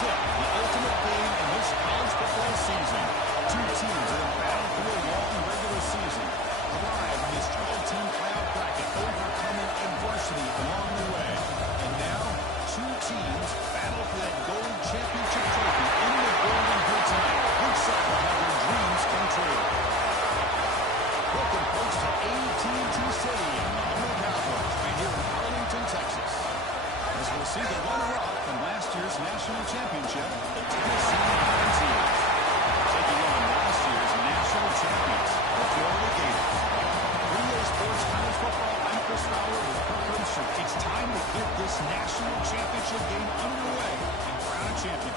is it, the ultimate game in this college football season. Two teams that have battled through a long regular season, arrived in this 12-team playoff bracket, overcoming adversity along the way. And now, two teams battle for that gold championship trophy in the Golden Hood tonight. Which side will have their dreams come true? Welcome, folks, to AT&T Stadium, the home of the Cowboys, right here in Arlington, Texas. As we'll see the runner-up from last year's national championship, the Tennessee Volunteers, taking on last year's national champions, the Florida Gators. Radio Sports College Football, I'm Chris Fowler with Kirk Herbstreit. It's time to get this national championship game underway and crown a champion.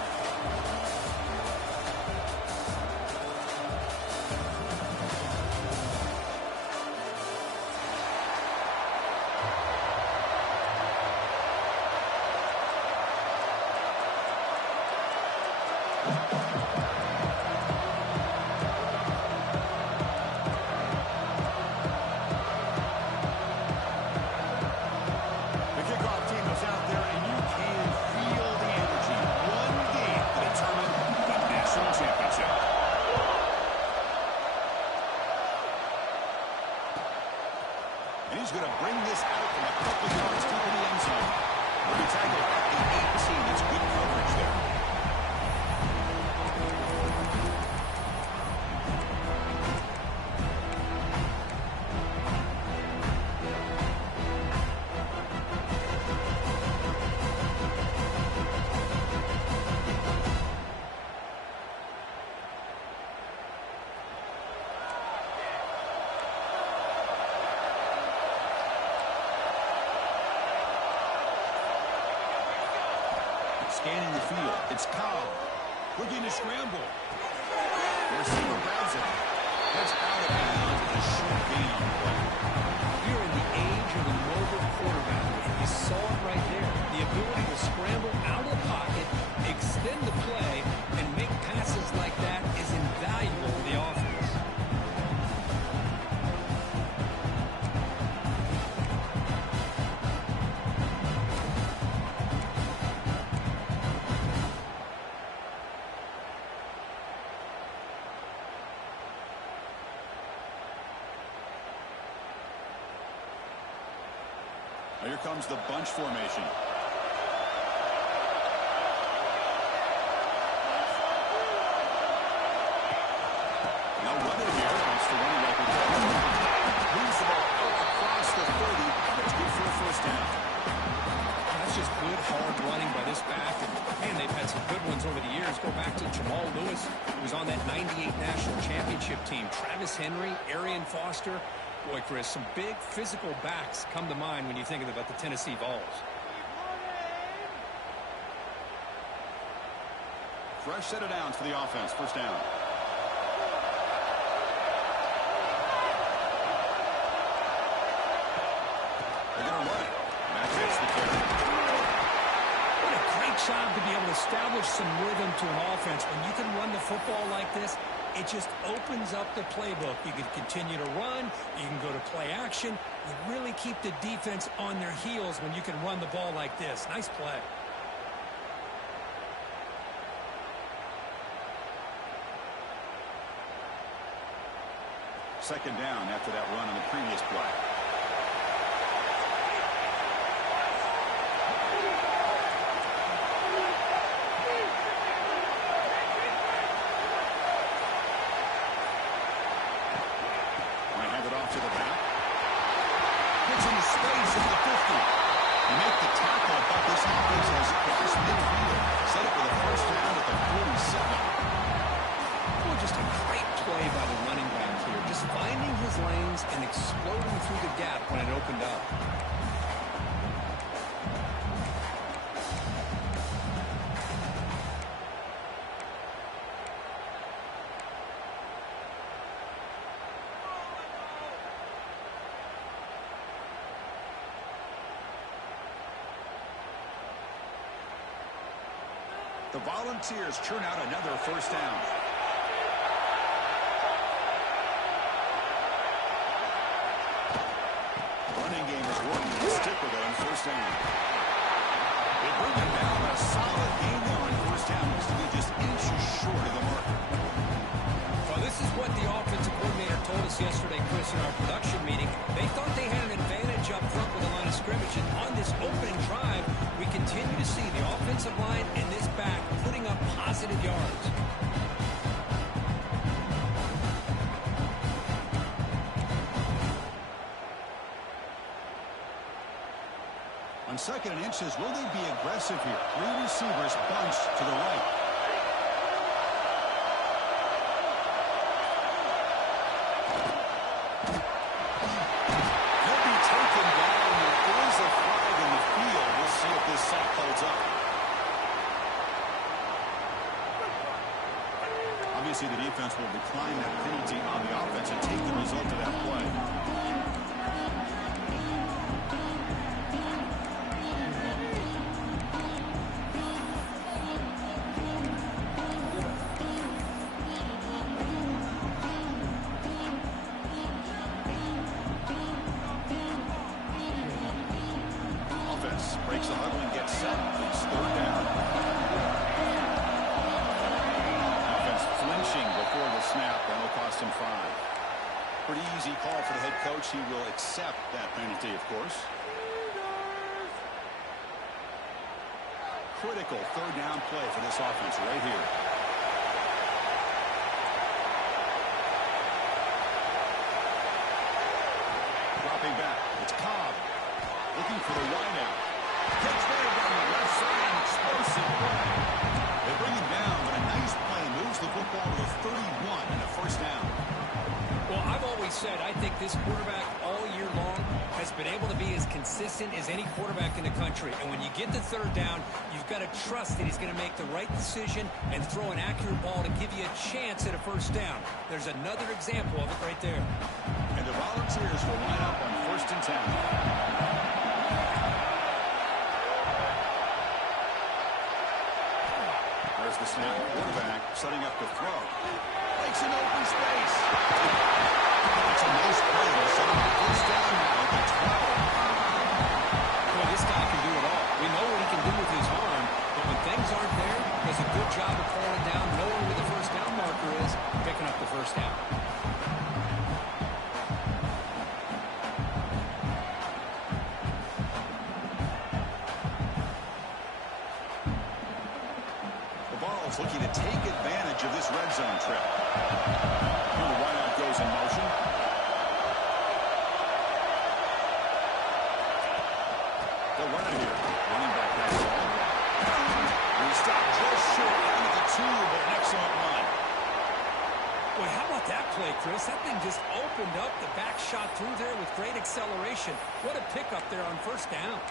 He's going to bring this out from a couple yards deep in the end zone. He'll be tackled at the 18. That's good coverage there. Scanning the field. It's Cobb. Looking to scramble. The receiver grabs it. That's out of bounds with a short gain on the play. We're in the age of the mobile quarterback. You saw it right there. The ability to scramble out of the pocket, extend the play, and make passes like that is invaluable to the offense. Here comes the bunch formation. Now running here. That's the running back. Moves the ball out across the 30. That's good for a first down. That's just good, hard running by this back. And, man, they've had some good ones over the years. Go back to Jamal Lewis, who was on that 98 national championship team. Travis Henry, Arian Foster. Boy, Chris, some big physical backs come to mind when you think about the Tennessee Vols. Fresh set of downs for the offense. First down. They're going to run it. That fits the carry. What a great job to be able to establish some rhythm to an offense. When you can run the football like this, it just opens up the playbook. You can continue to run. You can go to play action. You really keep the defense on their heels when you can run the ball like this. Nice play. Second down after that run on the previous play. To the back. Gets into space at the 50. Make the tackle, but this offense has crossed midfield. Set up for the first down at the 47. Well, just a great play by the running back here. Just finding his lanes and exploding through the gap when it opened up. The Volunteers churn out another first down. Running game is working. Stick with it on first down. They bring him down a solid gain there on first down. Looks to be just inches short of the marker. Well, this is what the offensive coordinator told us yesterday, Chris, in our production meeting. They thought they had an advantage up front with the line of scrimmage. And on this opening drive, we continue to see the offensive line and this back putting up positive yards. On 2nd and inches, will they be aggressive here? 3 receivers bunched to the right. He'll be taken down. There is a flag in the field. We'll see if this sack holds up. Obviously, the defense will decline that penalty on the offense and take the result of that play. Breaks the huddle and gets set. It's 3rd down. Offense flinching before the snap. That'll cost him 5. Pretty easy call for the head coach. He will accept that penalty, of course. Critical 3rd down play for this offense right here. Dropping back. It's Cobb. Looking for the wideout. Gets there down the left side. Explosive play. They bring him down, but a nice play moves the football to the 31 and a 1st down. Well, I've always said I think this quarterback all year long has been able to be as consistent as any quarterback in the country. And when you get to 3rd down, you've got to trust that he's going to make the right decision and throw an accurate ball to give you a chance at a 1st down. There's another example of it right there. And the Volunteers will line up on 1st and 10. There's the snap. Quarterback setting up to throw. Makes an open space. That's a nice play. They're setting up 1st down now at the 12. Well, this guy can do it all. We know what he can do with his arm, but when things aren't there, he does a good job of falling down, knowing where the 1st down marker is, picking up the 1st down. Looking to take advantage of this red zone trip. And the wideout goes in motion. They'll run it here. Running back that ball. And he stopped just short out of the 2, but an excellent run. Boy, how about that play, Chris? That thing just opened up. The back shot through there with great acceleration. What a pickup there on 1st down.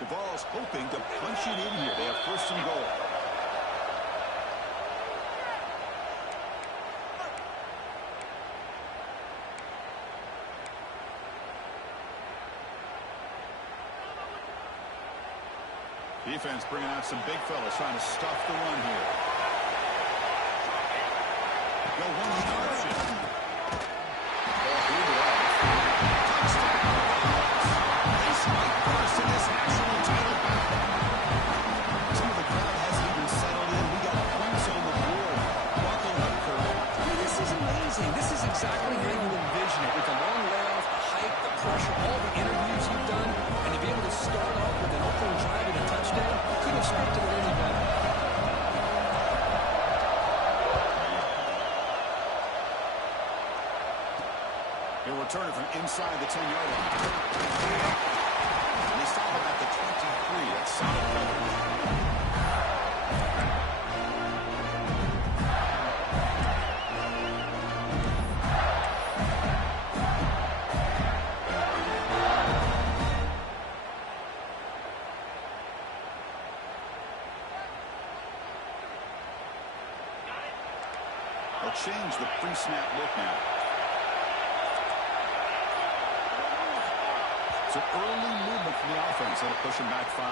The Vols hoping to punch it in here. They have 1st and goal. Defense bringing out some big fellas trying to stuff the run here. Go one option. Ball booted off. Touchdown. This might burst in this national title battle. Some of the crowd hasn't even settled in. We got points on the board. Buckle up, Curry. I mean, this is amazing. This is exactly how you envision it. With the long layoff, the hype, the pressure, all the interviews you've done, and to be able to start off with an opening drive and a touchdown, couldn't have scripted it any better. He'll return it from inside the 10-yard line. And they stop him at the 23. That's solid coverage. They'll change the pre-snap look now. Some early movement from the offense that'll push him back 5.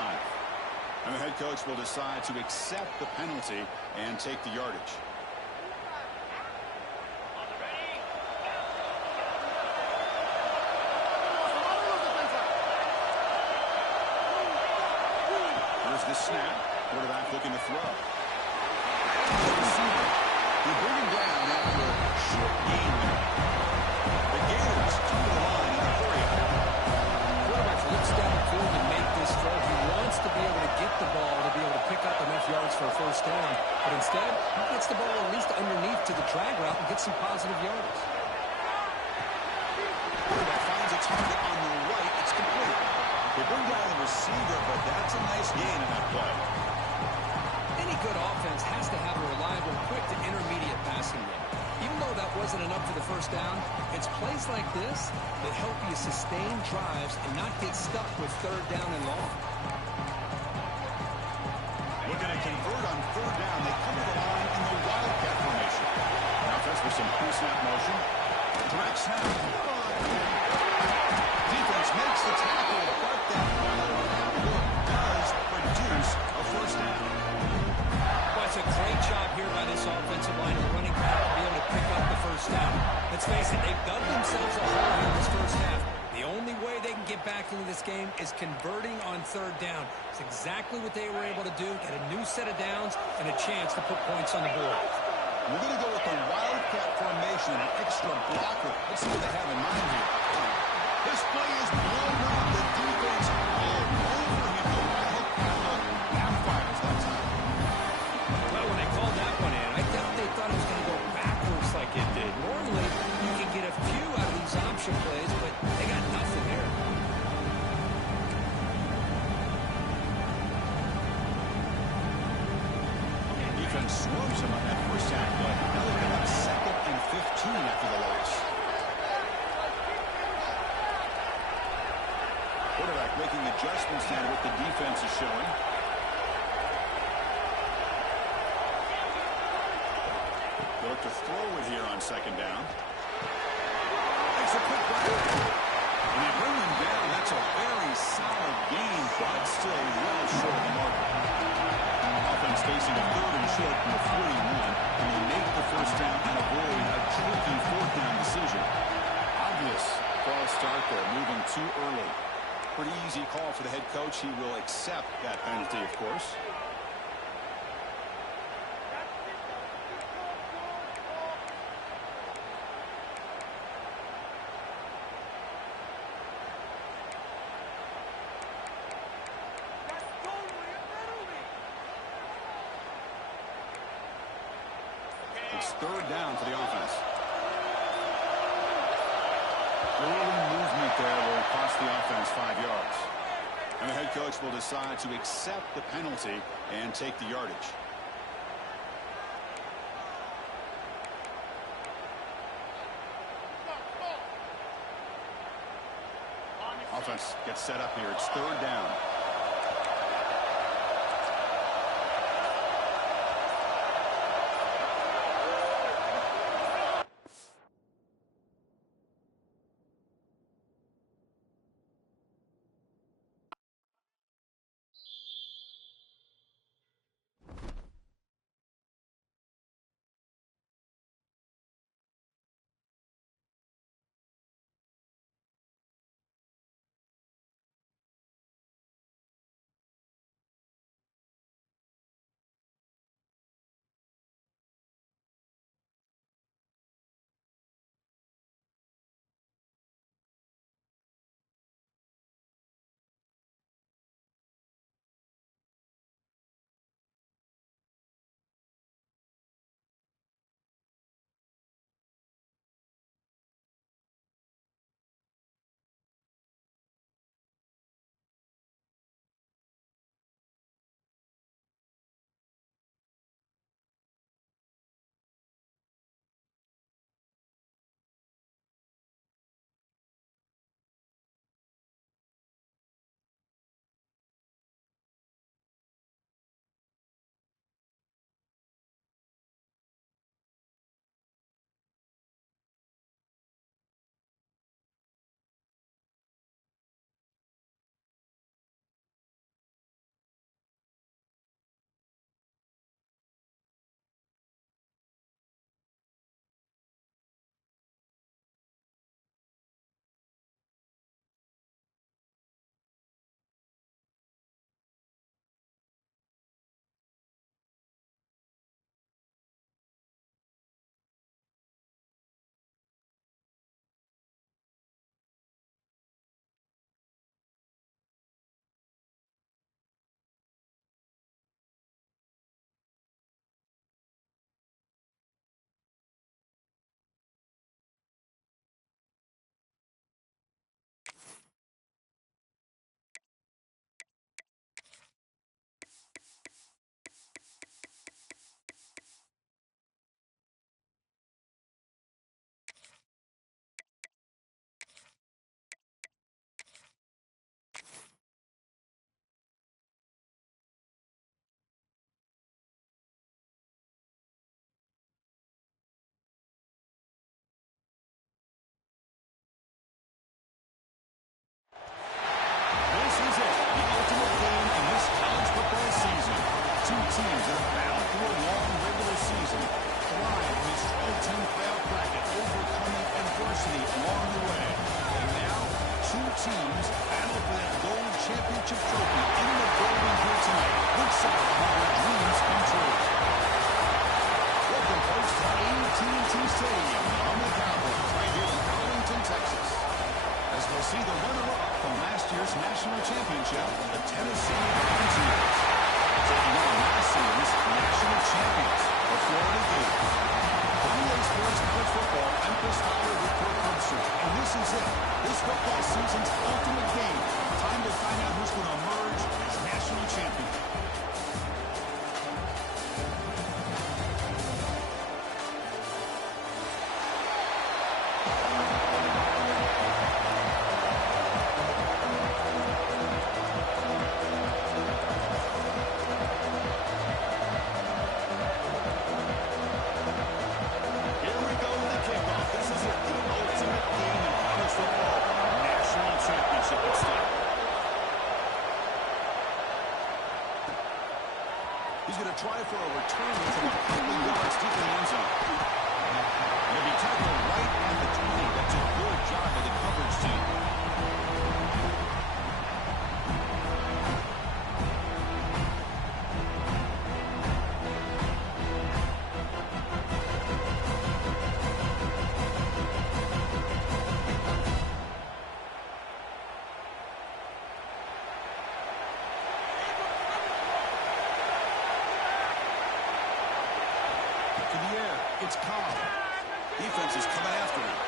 And the head coach will decide to accept the penalty and take the yardage. Here's the snap. Quarterback looking to throw. You bring him down after a short gain there. The Gators come to the line in a hurry. Quarterback looks downfield to make this throw. He wants to be able to get the ball to be able to pick up enough yards for a first down. But instead, he gets the ball at least underneath to the drag route and gets some positive yards. Quarterback finds a target on the right. It's complete. They bring down the receiver, but that's a nice gain in that play. Any good offense has to have a reliable, quick to intermediate passing game. Even though that wasn't enough for the first down, it's plays like this that help you sustain drives and not get stuck with third down and long. Looking to convert on third down. They come to the line in the wildcat formation. Now offense with some pre-snap motion. Direct snap. Defense makes the tackle, but that wildcat look does produce a first down. Well, it's a great job here by this offensive line and running back to be able to pick up the first down. Let's face it, they've dug themselves a hole in this first half. The only way they can get back into this game is converting on third down. It's exactly what they were able to do, get a new set of downs and a chance to put points on the board. We're going to go with the wildcat formation, an extra blocker. Let's see what they have in mind here. This play is blown up. The defense all over him. The wildcat backfires that time. Well, when they called that one in, I doubt they thought it was going to go backwards like it did. Normally, you can get a few out of these option plays, but they got nothing here. Defense swarms him on that first sack play. Now they have 2nd and 15 after the loss. Quarterback making adjustments now to what the defense is showing. They look to throw it here on 2nd down. Makes a quick grab. And they bring him down. That's a very solid gain, but still well short of the mark. Offense facing a 3rd and short from the 41. And they make the first down and avoid a tricky 4th down decision. Obvious false start there, moving too early. Pretty easy call for the head coach. He will accept that penalty, of course. It's 3rd down for the offense. Early movement there will cost the offense 5 yards. And the head coach will decide to accept the penalty and take the yardage. Offense gets set up here. It's 3rd down. see the runner-up from last year's national championship, the Tennessee Volunteers, taking on last year's national champions, the Florida Gators. WA Sports College Football, I'm Chris Fowler with Kirk Herbstreit, and this is it. This football season's ultimate game. Time to find out who's going to emerge as national champion. He's going to try for a return from a couple yards deep in the end zone. He'll be tackled right at the 20. That's a good job by the coverage team. To the air, it's Cobb. Defense is coming after him.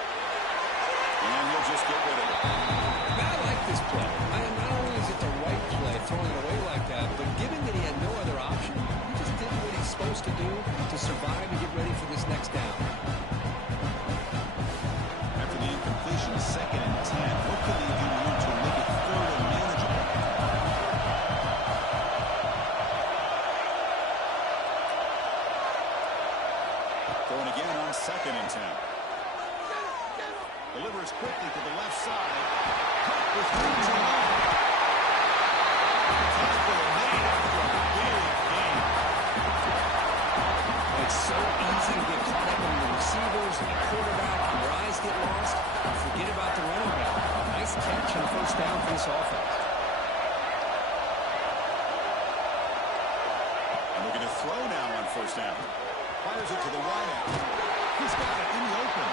And he'll just get rid of it. I like this play. Not only is it the right play, throwing it away like that, but given that he had no other option, he just did what he's supposed to do to survive and get ready for this next down. After the incompletion, 2nd and 10. What could he do to make it third and manageable? Going again on 2nd and 10. Delivers quickly to the left side. Caught with room to run. Tackle made after a big gain. It's so easy to get caught up in the receivers and the quarterback, and your eyes get lost. Forget about the running back. Nice catch and first down for this offense. And they're going to throw now on first down. Fires it to the wideout. He's got it in the open.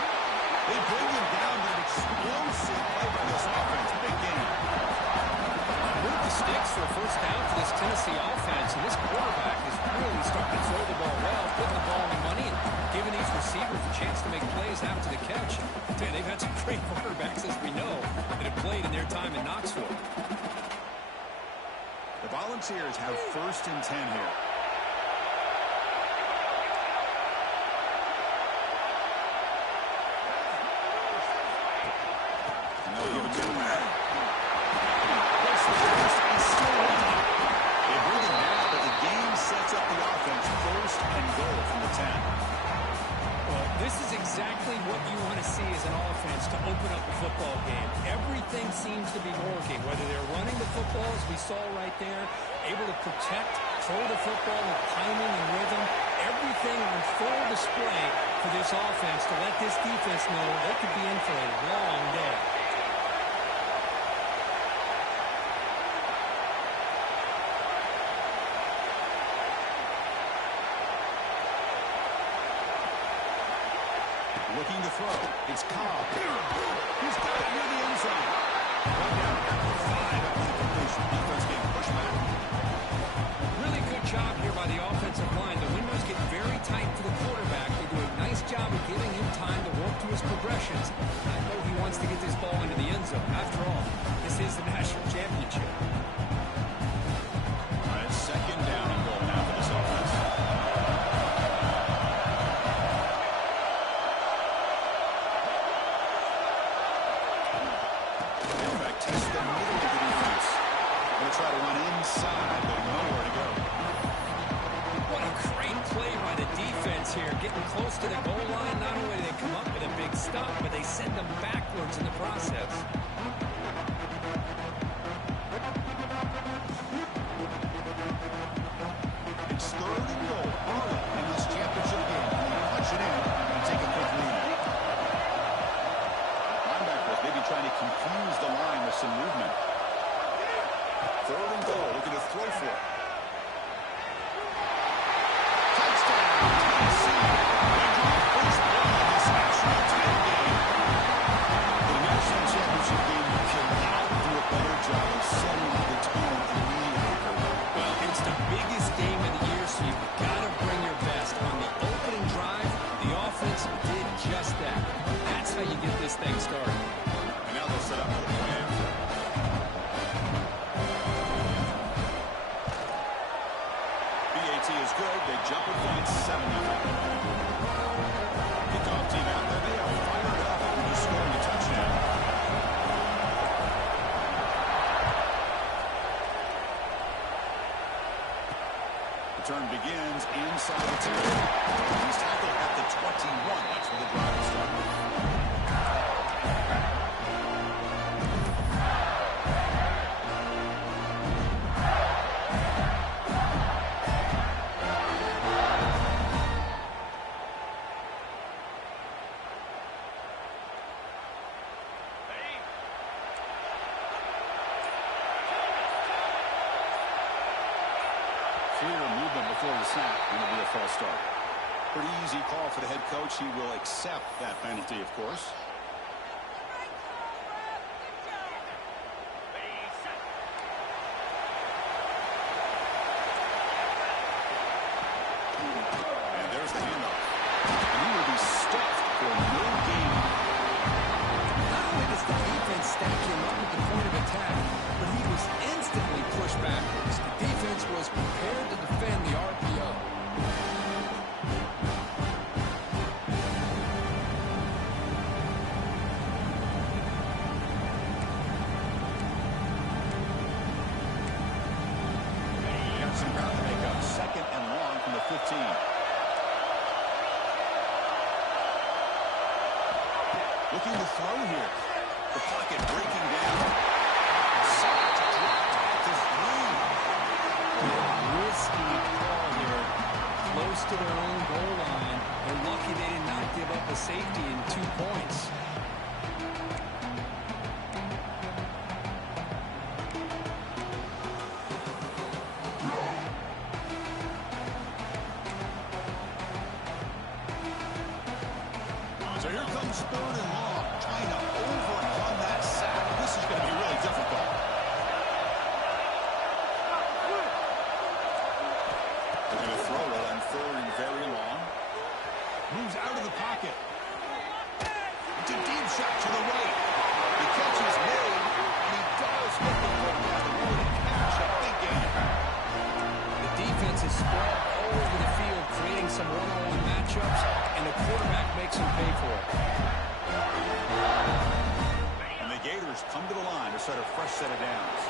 They bring him down with an explosive play by this offense. Big game. With the sticks for a first down for this Tennessee offense, and this quarterback is really starting to throw the ball well, putting the ball in the money, and giving these receivers a chance to make plays after the catch. Man, they've had some great quarterbacks, as we know, that have played in their time in Knoxville. The Volunteers have 1st and 10 here. They'll give it to him. He's still running. They bring him down, but the game sets up the offense 1st and goal from the 10. Well, this is exactly what you want to see as an offense to open up a football game. Everything seems to be working, whether they're running the football, as we saw right there, able to protect, throw the football with timing and rhythm. Everything on full display for this offense to let this defense know they could be in for a long day. Looking to throw. It's Cobb. He's got it near the end zone. Run down at the 5 after the completion. Defense getting pushed back. Really good job here by the offensive line. The windows get very tight for the quarterback. They do a nice job of giving him time to work through his progressions. I know he wants to get this ball into the end zone. After all, this is the national championship. All right, 2nd down and goal now for this offense. Test the middle of the defense. They'll try to run inside, but nowhere to go. What a great play by the defense here. Getting close to the goal line. Not only do they come up with a big stop, but they send them backwards in the process. It's 3rd and goal early in this championship game. They punch it in and take a quick lead. Linebackers maybe trying to confuse the line with some movement. 3rd and goal, looking to throw for it. Touchdown, Tennessee. They draw first blood in this national title game. The national championship game return begins inside the 10. He's tackled at the 21. That's where the drive will start. Clear movement before the snap. Going to be a false start. Pretty easy call for the head coach. He will accept that penalty, of course. And there's the handoff. And he will be stuffed for no gain. Not only does the defense stack him up at the point of attack, but he was instantly pushed backwards. The defense was prepared to defend the RPO. Got some ground to make up. Second and long from the 15. Looking to throw here. The pocket breaking down. Sacked, dropped at the 3. Risky call here, close to their own goal line. They're lucky they did not give up a safety in 2 points. So here comes third and long, trying to overcome that sack. This is going to be really difficult. They're going to throw it on third and very long. Moves out of the pocket. It's a deep shot to the right. The catch is made, and he does get the football. Really catch a big game. The defense is spread all over the field, creating some one-on-one matchups, and the quarterback makes them pay for it. And the Gators come to the line to start a fresh set of downs.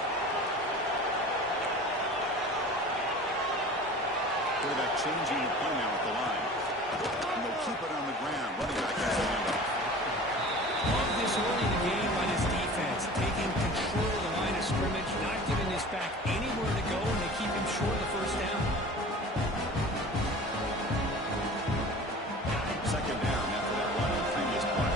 Quarterback changing the play now at the line. And they'll keep it on the ground. Running back has the handoff. Love this early in the game by this defense, taking control of the line of scrimmage, not giving this back anywhere to go, and they keep him short of the first down. Second down after that run on the previous play.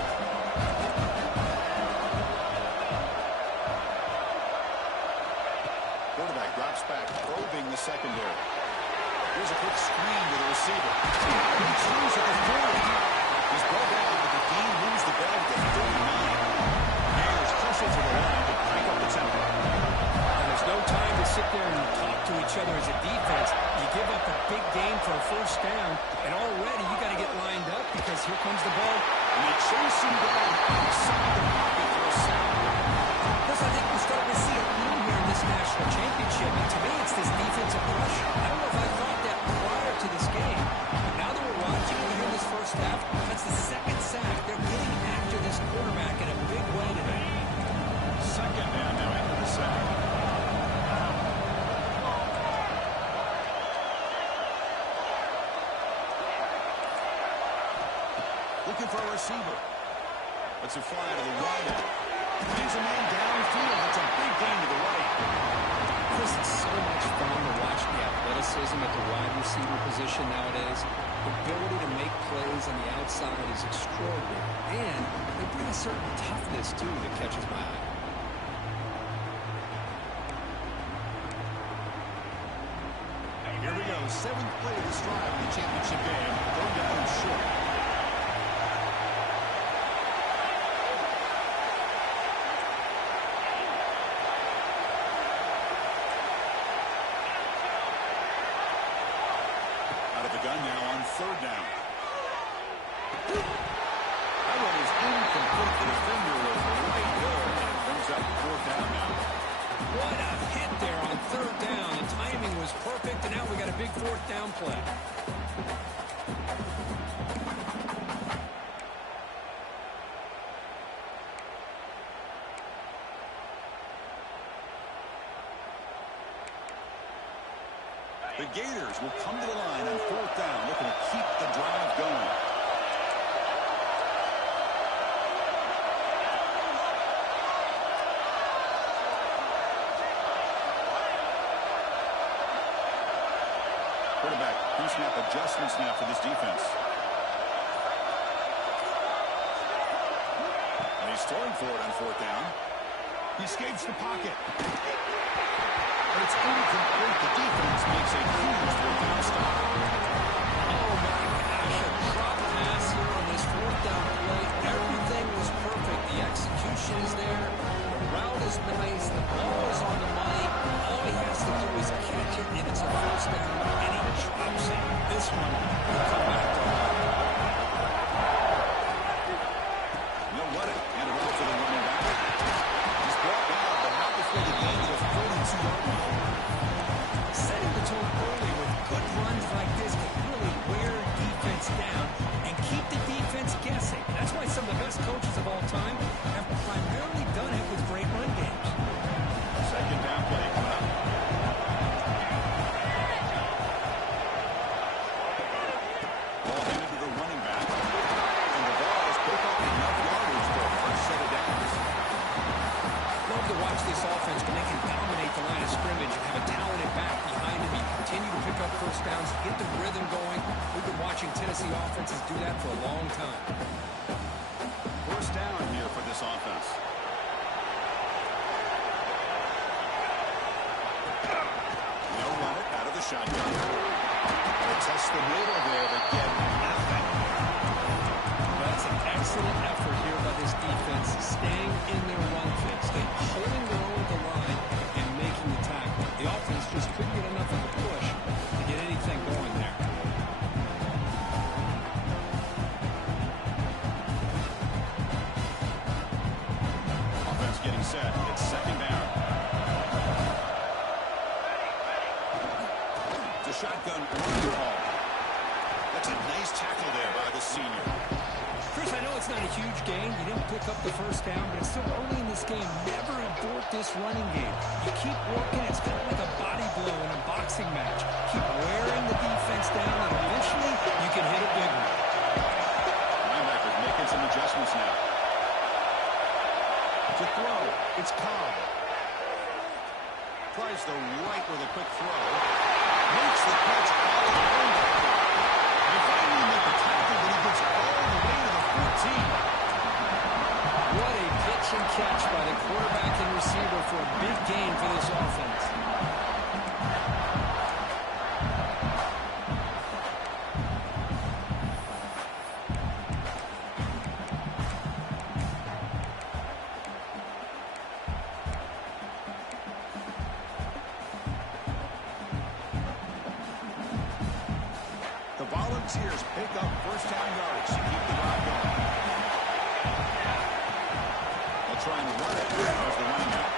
Quarterback drops back, probing the secondary. Here's a quick screen to the receiver. He throws at the 40. He's brought down, but the team moves the ball to the 39. Gators hustle to the line to crank up the tempo. And there's no time to sit there and talk to each other as a defense. You give up a big game for a first down, and already you got to get lined up because here comes the ball. And they chase him down outside the pocket for a sack. Because I think we're starting to see a theme here in this national championship. And to me, it's this defensive pressure. I don't know if I thought that prior to this game. But now that we're watching it here in this first half, that's the second sack. They're getting after this quarterback in a big way today. Second down now after the sack. Looking for a receiver. Let's it fly to the right. He's a man downfield. It's a big gain to the right. Chris, it's so much fun to watch the athleticism at the wide receiver position nowadays. The ability to make plays on the outside is extraordinary. And they bring a certain toughness, too, that catches my eye. Here we go. 7th play of this drive in the championship game. Third down and short. Gun now on third down. That one is incomplete. The defender was right there, and it brings up 4th down now. What a hit there on third down. The timing was perfect, and now we got a big 4th down play. Gators will come to the line on 4th down, looking to keep the drive going. Quarterback pre-snap adjustments now for this defense. And he's throwing for it on 4th down. He escapes the pocket. But it's incomplete. The defense makes a huge 4th down stop. Oh, my gosh. A drop pass here on this 4th down play. Everything was perfect. The execution is there. The route is nice. The ball is on the money. All he has to do is catch it, and it's a 1st down, and he drops it. This one will come back to home. No running. And it off for the running back. He's brought down, but not before the game to the 42-yard line. Setting the tone early with good runs like this can really wear defense down and keep the defense guessing. That's why some of the best coaches of all time have primarily done it with great run games. 2nd down play coming up. Ball handed to the running back. And the ball is picked up enough yardage for a first set of downs. Love to watch this offense when they can dominate the line of scrimmage and have a talented back behind him. He continue to pick up 1st downs, get the rhythm going. We've been watching Tennessee offenses do that for a long time. 1st down here for this offense. They'll run it out of the shotgun. They'll test the middle there, but get nothing. That's an excellent effort here by this defense, staying in their run fix. They're holding their own at the line and making the tackle. The offense just couldn't get enough of a push to get anything going there. Offense getting set. It's 2nd down. The shotgun run ball. That's a nice tackle there by the senior. Chris, I know it's not a huge gain. You didn't pick up the 1st down, but it's still early in this game. Never abort this running game. You keep working. It's kind of like a body blow in a boxing match. Keep wearing the defense down, and eventually you can hit a big one. Linebackers making some adjustments now. To throw, it's Cobb. Tries the right with a quick throw. Makes the catch all alone. And finally make the tackle, but he gets all the way to the 14. What a pitch and catch by the quarterback and receiver for a big gain for this offense. The Volunteers pick up 1st down yardage to keep the drive going. They'll try and run it as the running back.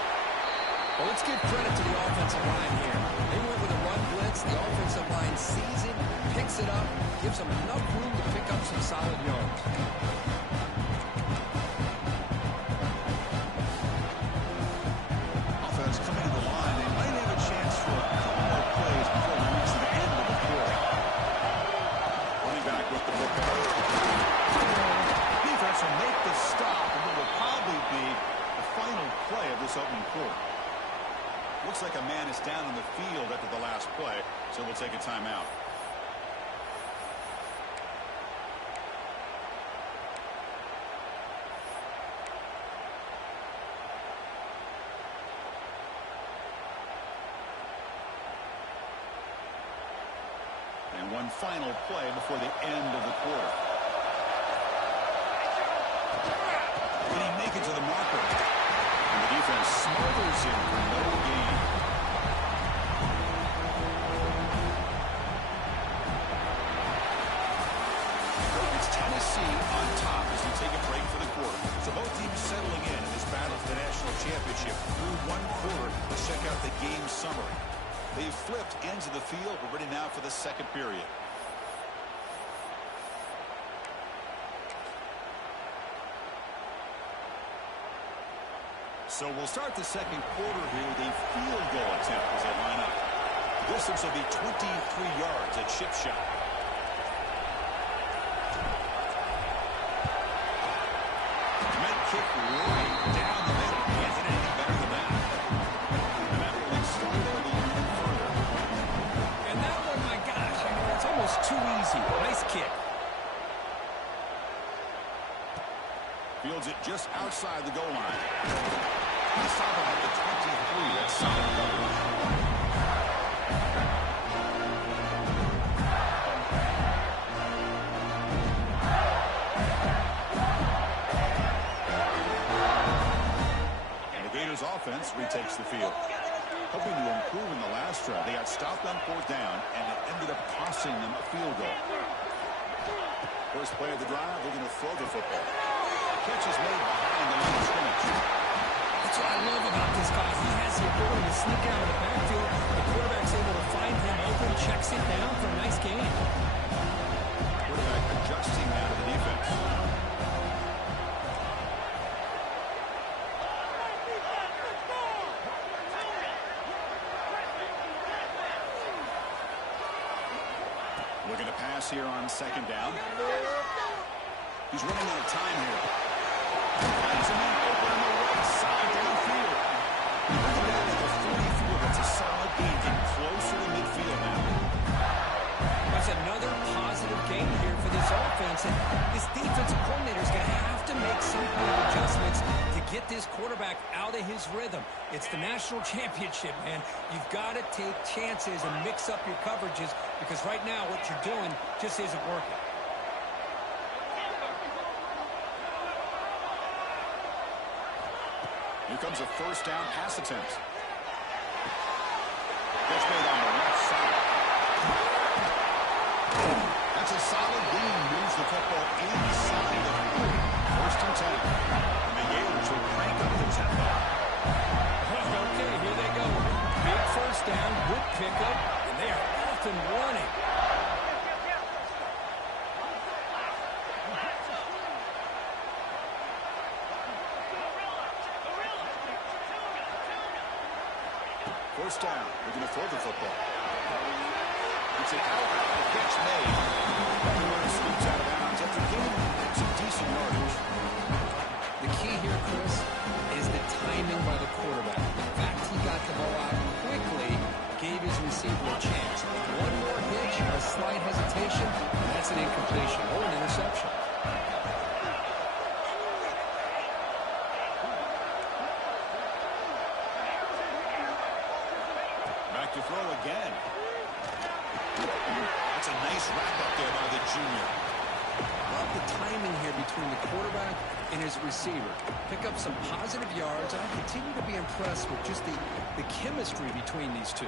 Well, let's give credit to the offensive line here. They went with a run blitz. The offensive line sees it, picks it up, gives them enough room to pick up some solid yards. Offense coming to the line. They might have a chance for a couple more plays before we reach the end of the quarter. Running back with the football. Defense will make the stop, and what will probably be the final play of this opening quarter. Looks like a man is down on the field after the last play, so we'll take a timeout. And one final play before the end of the quarter. Can he make it to the marker? And the defense smothers him for no gain. It's Tennessee on top as we take a break for the quarter. So both teams settling in this battle for the national championship through one quarter. Let's check out the game summary. They've flipped ends of the field. We're ready now for the 2nd period. So we'll start the 2nd quarter here with a field goal attempt as they line up. Distance will be 23 yards at chip shot. Med kick right down the middle. Can't hit anything better than that. And that will extend the lead even further. And that one, my gosh, I mean, it's almost too easy. Nice kick. Fields it just outside the goal line. He's stopping at the 23. That's solid coverage. Offense retakes the field. Hoping to improve in the last drive. They got stopped on 4th down, and it ended up costing them a field goal. First play of the drive, they're going to throw the football. Catch is made behind the line of scrimmage. That's what I love about this guy. He has the ability to sneak out of the backfield. The quarterback's able to find him open, checks it down for a nice gain. Quarterback adjusting now to the defense. Looking to pass here on 2nd down. He's running out of time here. Finds him open on the right side downfield. Bringing down at the 44. That's a solid gain. Getting closer to midfield now. That's another positive gain here for this offense. And this defensive coordinator is going to have to make some kind of adjustments to get this quarterback out of his rhythm. It's the national championship, man. You've got to take chances and mix up your coverages because right now what you're doing just isn't working. Here comes a 1st down pass attempt. That's made on the left side. That's a solid gain. Moves the football inside the 40. 1st and 10. And the Gators will crank up the tempo. Okay, here they go. Big 1st down, good pickup, and they are off and running. First down. They're going to throw the football. It's a catch made. Everyone scoots out of bounds after gaining some decent yardage. The key here, Chris, is the timing by the quarterback. The fact he got the ball out quickly gave his receiver a chance. One more hitch, a slight hesitation, and that's an incompletion or an interception. Back to throw again. That's a nice wrap up there by the junior. Love the timing here between the quarterback and his receiver. Pick up some positive yards, and I continue to be impressed with just the chemistry between these two.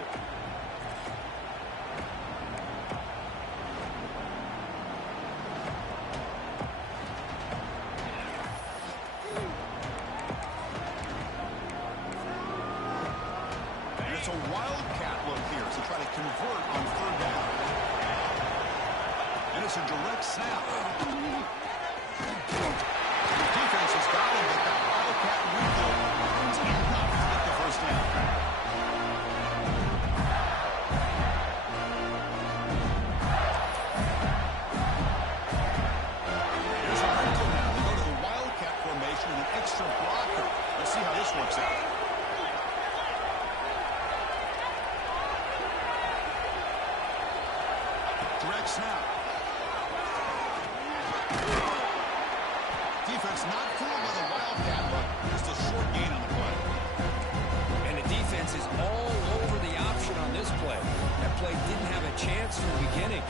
And it's a wildcat look here to try to convert on 3rd down. And it's a direct snap. The defense has got him, but that wildcat window is enough to get the 1st down. Here's a rental now. They go to the wildcat formation and an extra blocker. Let's see how this works out. Direct snap. Defense not fooled by the wildcat, but just a short gain on the play. And the defense is all over the option on this play. That play didn't have a chance from the beginning.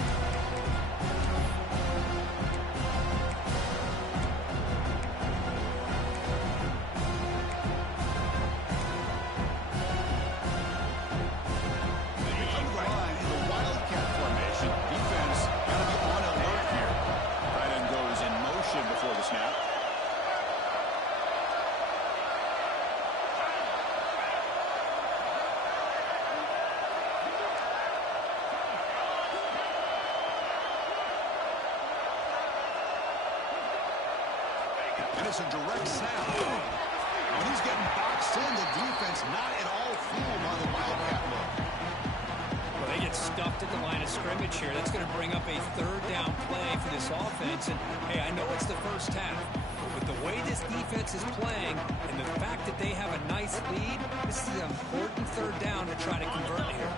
They come to the line in the wildcat formation. Defense got to be on alert here. Tight end goes in motion before the snap. And it's a direct snap. When he's getting boxed in, the defense not at all fooled by the wildcat look. Well, they get stuffed at the line of scrimmage here. That's going to bring up a third down play for this offense. And, hey, I know it's the first half, but the way this defense is playing and the fact that they have a nice lead, this is an important third down to try to convert here.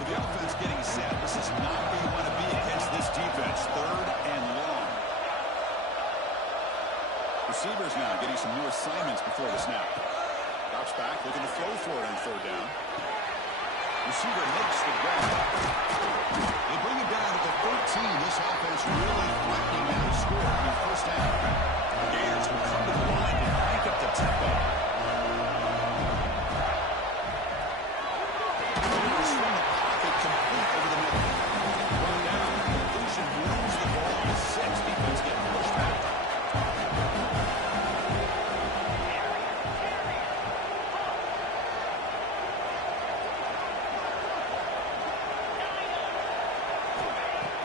So the offense getting set. This is not where you want to be against this defense. Third and long. Receivers now getting some new assignments before the snap. Drops back, looking to throw for it on third down. Receiver makes the grab. They bring it down at the 13. This offense really threatening now to score in the first half. The Gators will come to the line and crank up the tempo. Gators from the pocket complete over the middle. Brought down. Conclusion wins the ball to 6. Defense getting pushed back.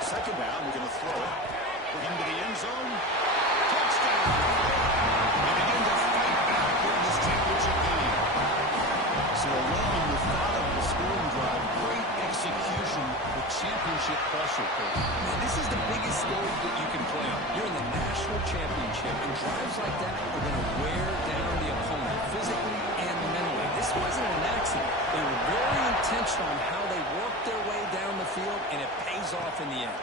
Second down, we're going to throw it. Into the end zone. Touchdown! They begin to fight back here in this championship game. So along with follow the scoring drive, great execution with championship pressure. Man, this is the biggest stage that you can play on. You're in the national championship, and drives like that are going to wear down the opponent physically and mentally. This wasn't an accident. They were very intentional on how they worked their way down the field, and it pays off in the end.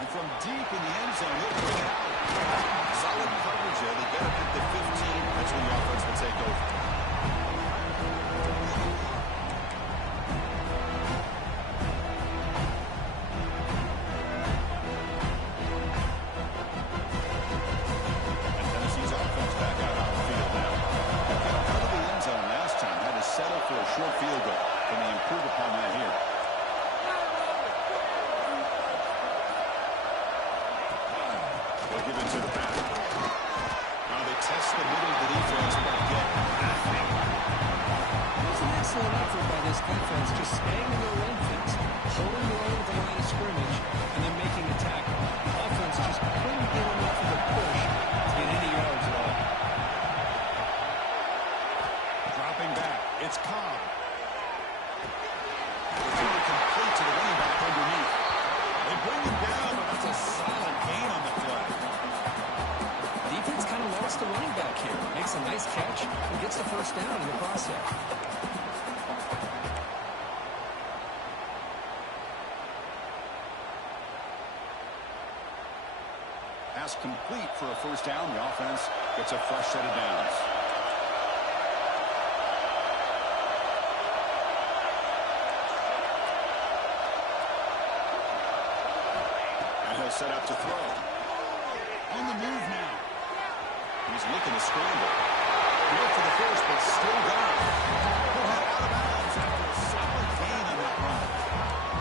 And from deep in the end zone, he'll bring it out. Solid coverage there. They get up at the 15. That's when the offense will take over. And Tennessee's offense back out on the field now. They got out of the end zone last time. Had to settle for a short field goal. Can they improve upon that here? Give it to the back. Now they test the middle of the defense, but get nothing. It was an excellent effort by this defense, just staying in their run fence, holding the line at the line of scrimmage, and then making a tackle. Offense just couldn't get enough of a push to get any yards at all. Dropping back. It's Cobb. Return complete to the running back underneath. They bring him down, but that's a solid gain on the play. Defense kind of lost the running back here. Makes a nice catch and gets the first down in the process. Pass complete for a first down. The offense gets a fresh set of downs. And he'll set up to throw. On the move now. He's looking to scramble. Went for the first, but still got it. He'll head out of bounds after a solid gain on that run.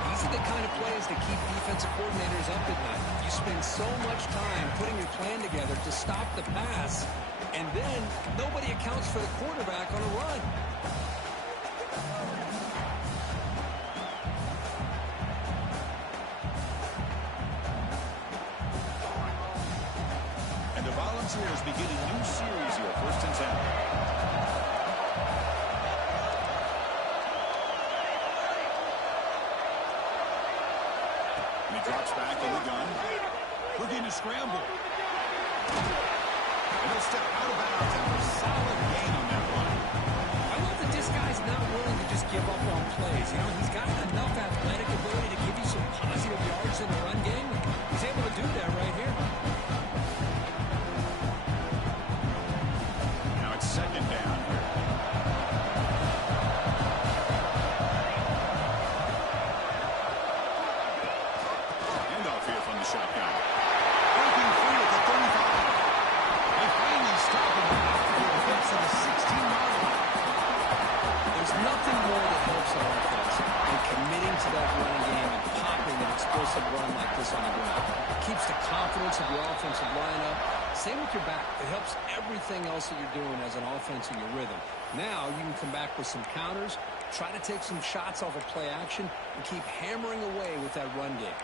These are the kind of plays that keep defensive coordinators up at night. You spend so much time putting your plan together to stop the pass, and then nobody accounts for the quarterback on a run. And the Volunteers begin a new series here, 1st and 10. And he drops back in the gun. Looking to scramble. And he'll step out of bounds after a solid gain on that run. I love that this guy's not willing to just give up on plays. You know, he's got enough athletic ability to give you some positive yards in the run game. He's able to do that right here. Now it's second down here. Handoff here from the shotgun. Breaking free at the 35. They finally stop him after the offense of the 16-yard line. There's nothing more that helps our offense than committing to that running game and popping an explosive run like this on the ground. It keeps the confidence of your offensive line up. Same with your back. It helps everything else that you're doing as an offense in your rhythm. Now you can come back with some counters, try to take some shots off of play action, and keep hammering away with that run game.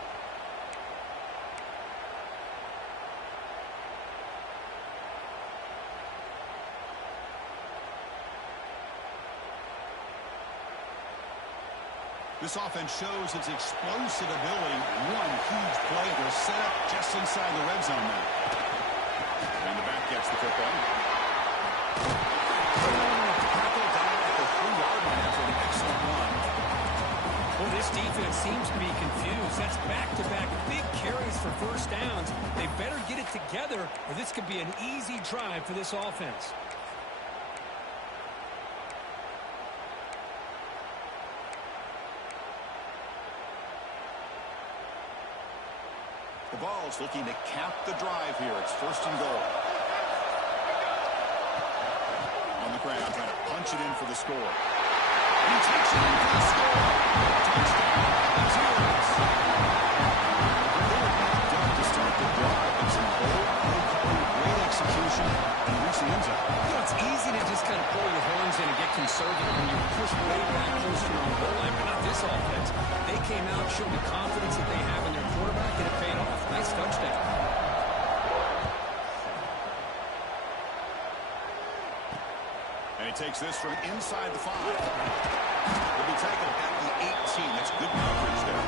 This offense shows its explosive ability. One huge play. They're set up just inside the red zone now. And the back gets the football. Tackle down at the 3-yard line after an excellent run. Well, this defense seems to be confused. That's back-to-back big carries for first downs. They better get it together, or this could be an easy drive for this offense. The Vols looking to cap the drive here. It's 1st and goal. On the ground, trying to punch it in for the score. He takes it in for the score. Touchdown, Volunteers. They were backed up to start the drive. And some bold play calling, great execution, and reach the end zone. You know, it's easy to just kind of pull your horns in and get conservative when you push way back close to your own goal line, but not this offense. They came out, showed the confidence that they have in their quarterback, and it paid off. Nice touchdown. And he takes this from inside the 5. He'll be tackled at the 18. That's good coverage there.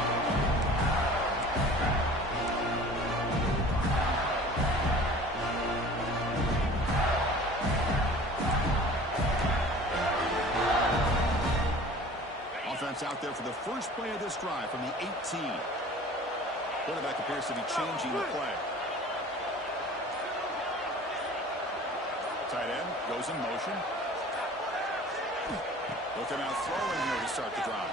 Offense out there for the first play of this drive from the 18. Quarterback appears to be changing the play. Tight end goes in motion. Looking out throwing here to start the drive.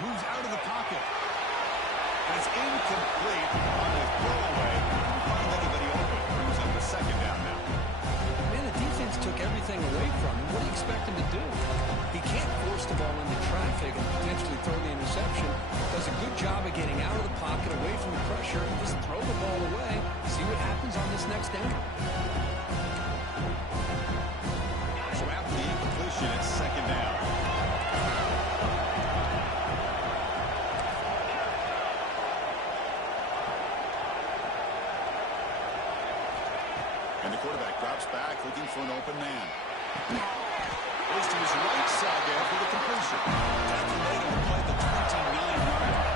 Moves out of the pocket. And it's incomplete on the throwaway. Couldn't find anybody open. Brings up the 2nd down now. Man, the defense took everything away from him. What do you expect him to do? He can't force the ball into traffic and potentially throw the interception. Does a good job of getting out of the pocket, away from the pressure, and just throw the ball away. See what happens on this next down. So after the incompletion, it's 2nd down. And the quarterback drops back, looking for an open man. Goes to his right side there for the completion. Tackle made on the play at the 29-yard line.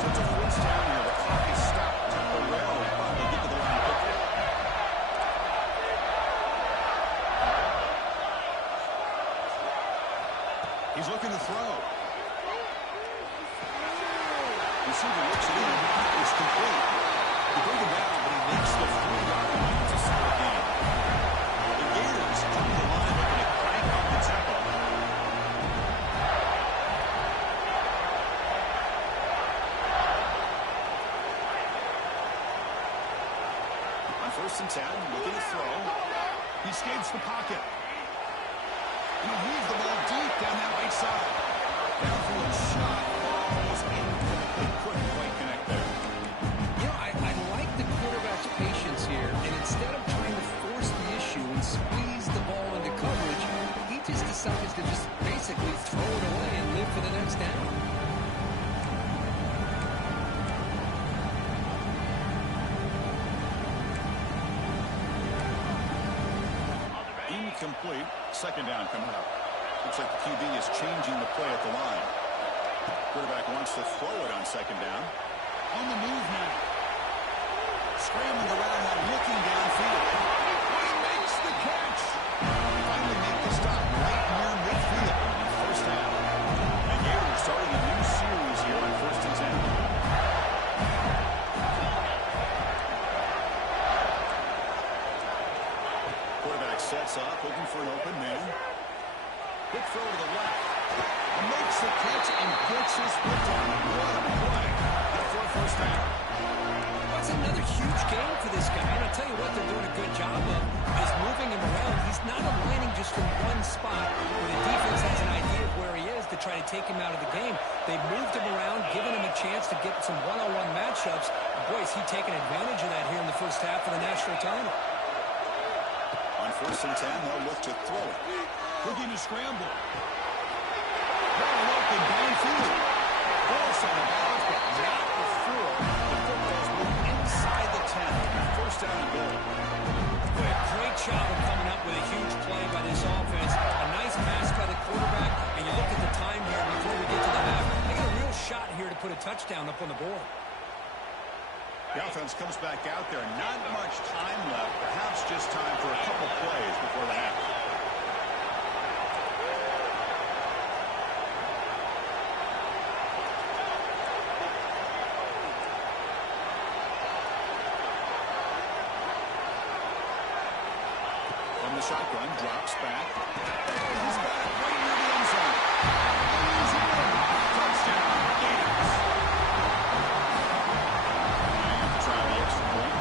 So it's a 1st down here. The clock is stopped temporarily while they get to the line quickly. He's looking to throw. Receiver looks it in. It's complete. They bring him down, but he makes the 3-yard line. It's a solid game. The Gators come to the line looking to crank up the tempo. On 1st and 10, looking to throw. He escapes the pocket. And he'll move the ball deep down that right side. Downfield shot. Falls incomplete. Couldn't quite connect there. You know, I like the quarterback's patience here, and instead of trying to force the issue and squeeze the ball into coverage, he just decides to just basically throw it away and live for the next down. Incomplete. 2nd down coming up. Looks like the QB is changing the play at the line. Quarterback wants to throw it on 2nd down. On the move now. Scrambling around now, looking downfield. He makes the catch. Finally make the stop right near midfield in 1st down. And Gators starting a new series here on 1st and 10. Quarterback sets up, looking for an open man. Quick throw to the left. And makes the catch and gets his foot down. What a play. Good for a 1st down. That's another huge game for this guy. And I'll tell you what they're doing a good job of is moving him around. He's not aligning just from one spot where the defense has an idea of where he is to try to take him out of the game. They've moved him around, given him a chance to get some one-on-one matchups. Boy, is he taking advantage of that here in the 1st half of the national title. On 1st and 10, they'll look to throw it. Looking to scramble. Wide open downfield. Ball's on the balance, but not before the football's moved inside the 10. 1st down and goal. Boy, a great job of coming up with a huge play by this offense. A nice pass by the quarterback, and you look at the time here before we get to the half. touchdown up on the board. The offense comes back out there. Not much time left. Perhaps just time for a couple plays before the half. From the shotgun, drops back. He's got it right near the end zone. Easy win. Touchdown, Gators. Try the extra point.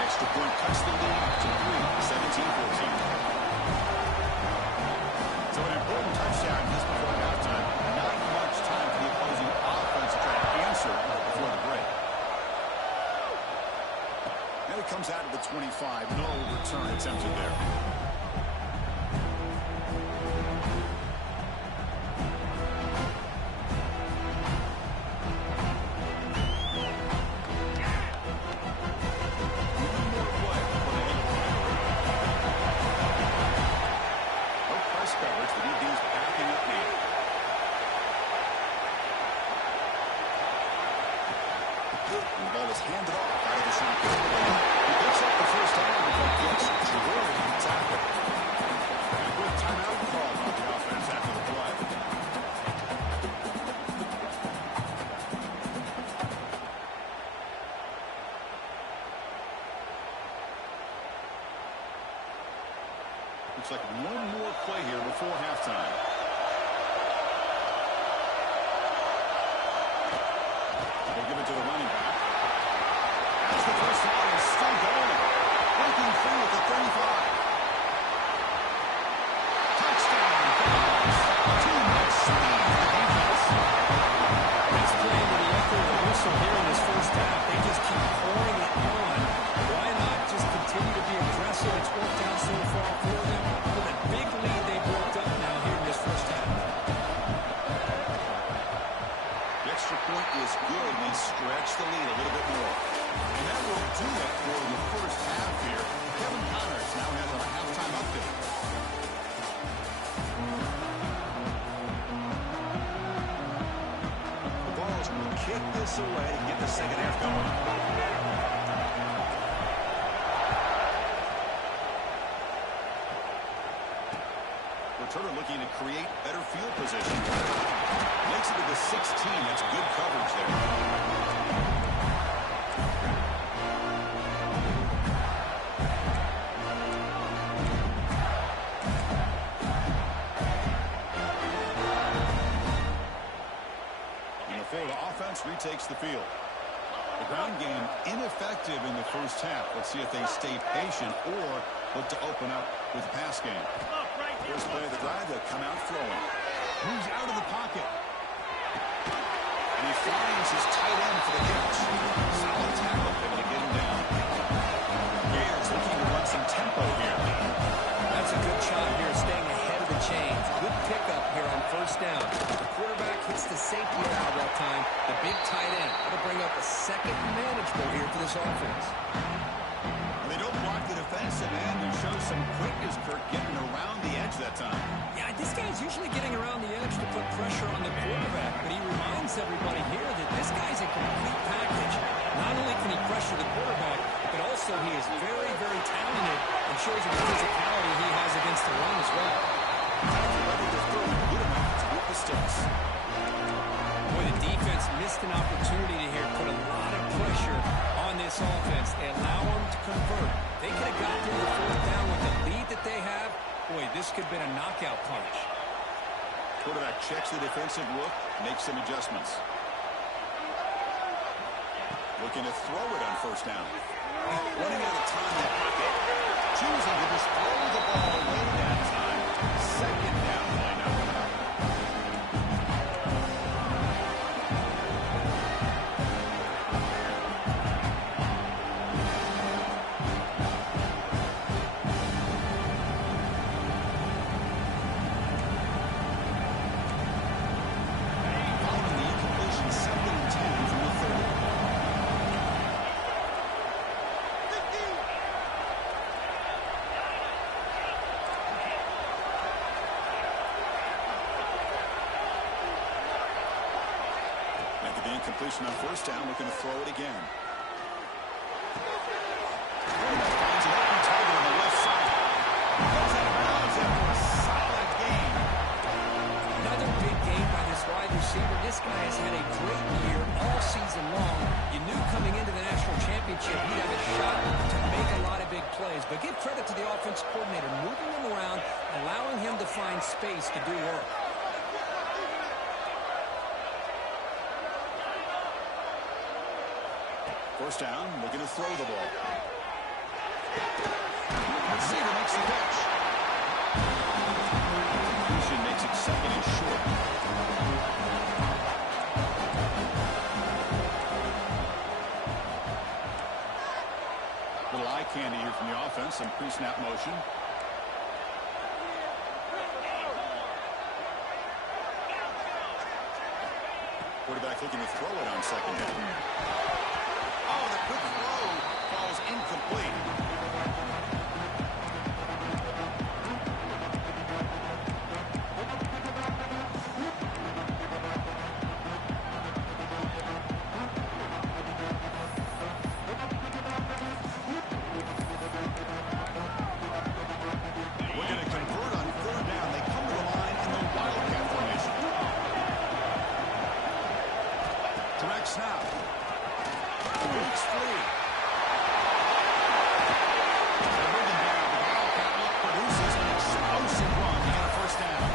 Extra point cuts the lead to 3, 17-14. So an important touchdown just before halftime. Not much time for the opposing offense to try to answer before the break. And it comes out of the 25. No return attempted there. Looks like one more play here before halftime. They give it to the running back. As the first down is still going. Breaking through at the 35. Touchdown. Too much speed for the defense. That's playing to the echo of the whistle here in this first half. They just keep pouring it on. Why not just continue to be aggressive? It's worked out so far for them. With a big lead they built up now here in this first half. The extra point is good. We stretch the lead a little bit more. And that will do it for the first half here. Kevin Connors now has a halftime update. The Vols will kick this away to get the second half going. Turner looking to create better field position. Makes it to the 16. That's good coverage there. And the Florida offense retakes the field. The ground game ineffective in the first half. Let's see if they stay patient or look to open up with the pass game. First play of the drive, they'll come out throwing. Moves out of the pocket. And he finds his tight end for the catch. Solid tackle, able to get him down. Gators looking to run some tempo here. That's a good shot here, staying ahead of the chains. Good pickup here on first down. The quarterback hits the safety valve that time. The big tight end. That'll bring up a second manageable here for this offense. They don't block the defensive end and show some quickness, Kirk, getting around the edge that time. Yeah, this guy's usually getting around the edge to put pressure on the quarterback, but he reminds everybody here that this guy's a complete package. Not only can he pressure the quarterback, but also he is very, very talented and shows you the physicality he has against the run as well. Ready to throw good enough to hit the sticks. Boy, the defense missed an opportunity to here put a lot of pressure on this offense. They allow them to convert. They could have got to the fourth down with the lead that they have. Boy, this could have been a knockout punch. Quarterback checks the defensive look, makes some adjustments. Looking to throw it on first down. Running out of time in the pocket. Choosing to just throw the ball away that time. Second down play now. completion on first down, looking to throw it again. Finds an open target on the left side. Goes out of bounds after a solid gain. Another big game by this wide receiver. This guy has had a great year all season long. You knew coming into the national championship he'd have a shot to make a lot of big plays. But give credit to the offense coordinator, moving him around, allowing him to find space to do work. First down, looking to throw the ball. Receiver makes the catch. Completion makes it second and short. Little eye candy here from the offense, some pre-snap motion. Quarterback looking to throw it on second down. Oh, the quick throw falls incomplete. We're going to convert on third down. They come to the line in the wildcat formation. Direct snap. Breaks free. They're moving down. The wildcat look produces an explosive run to get a first down.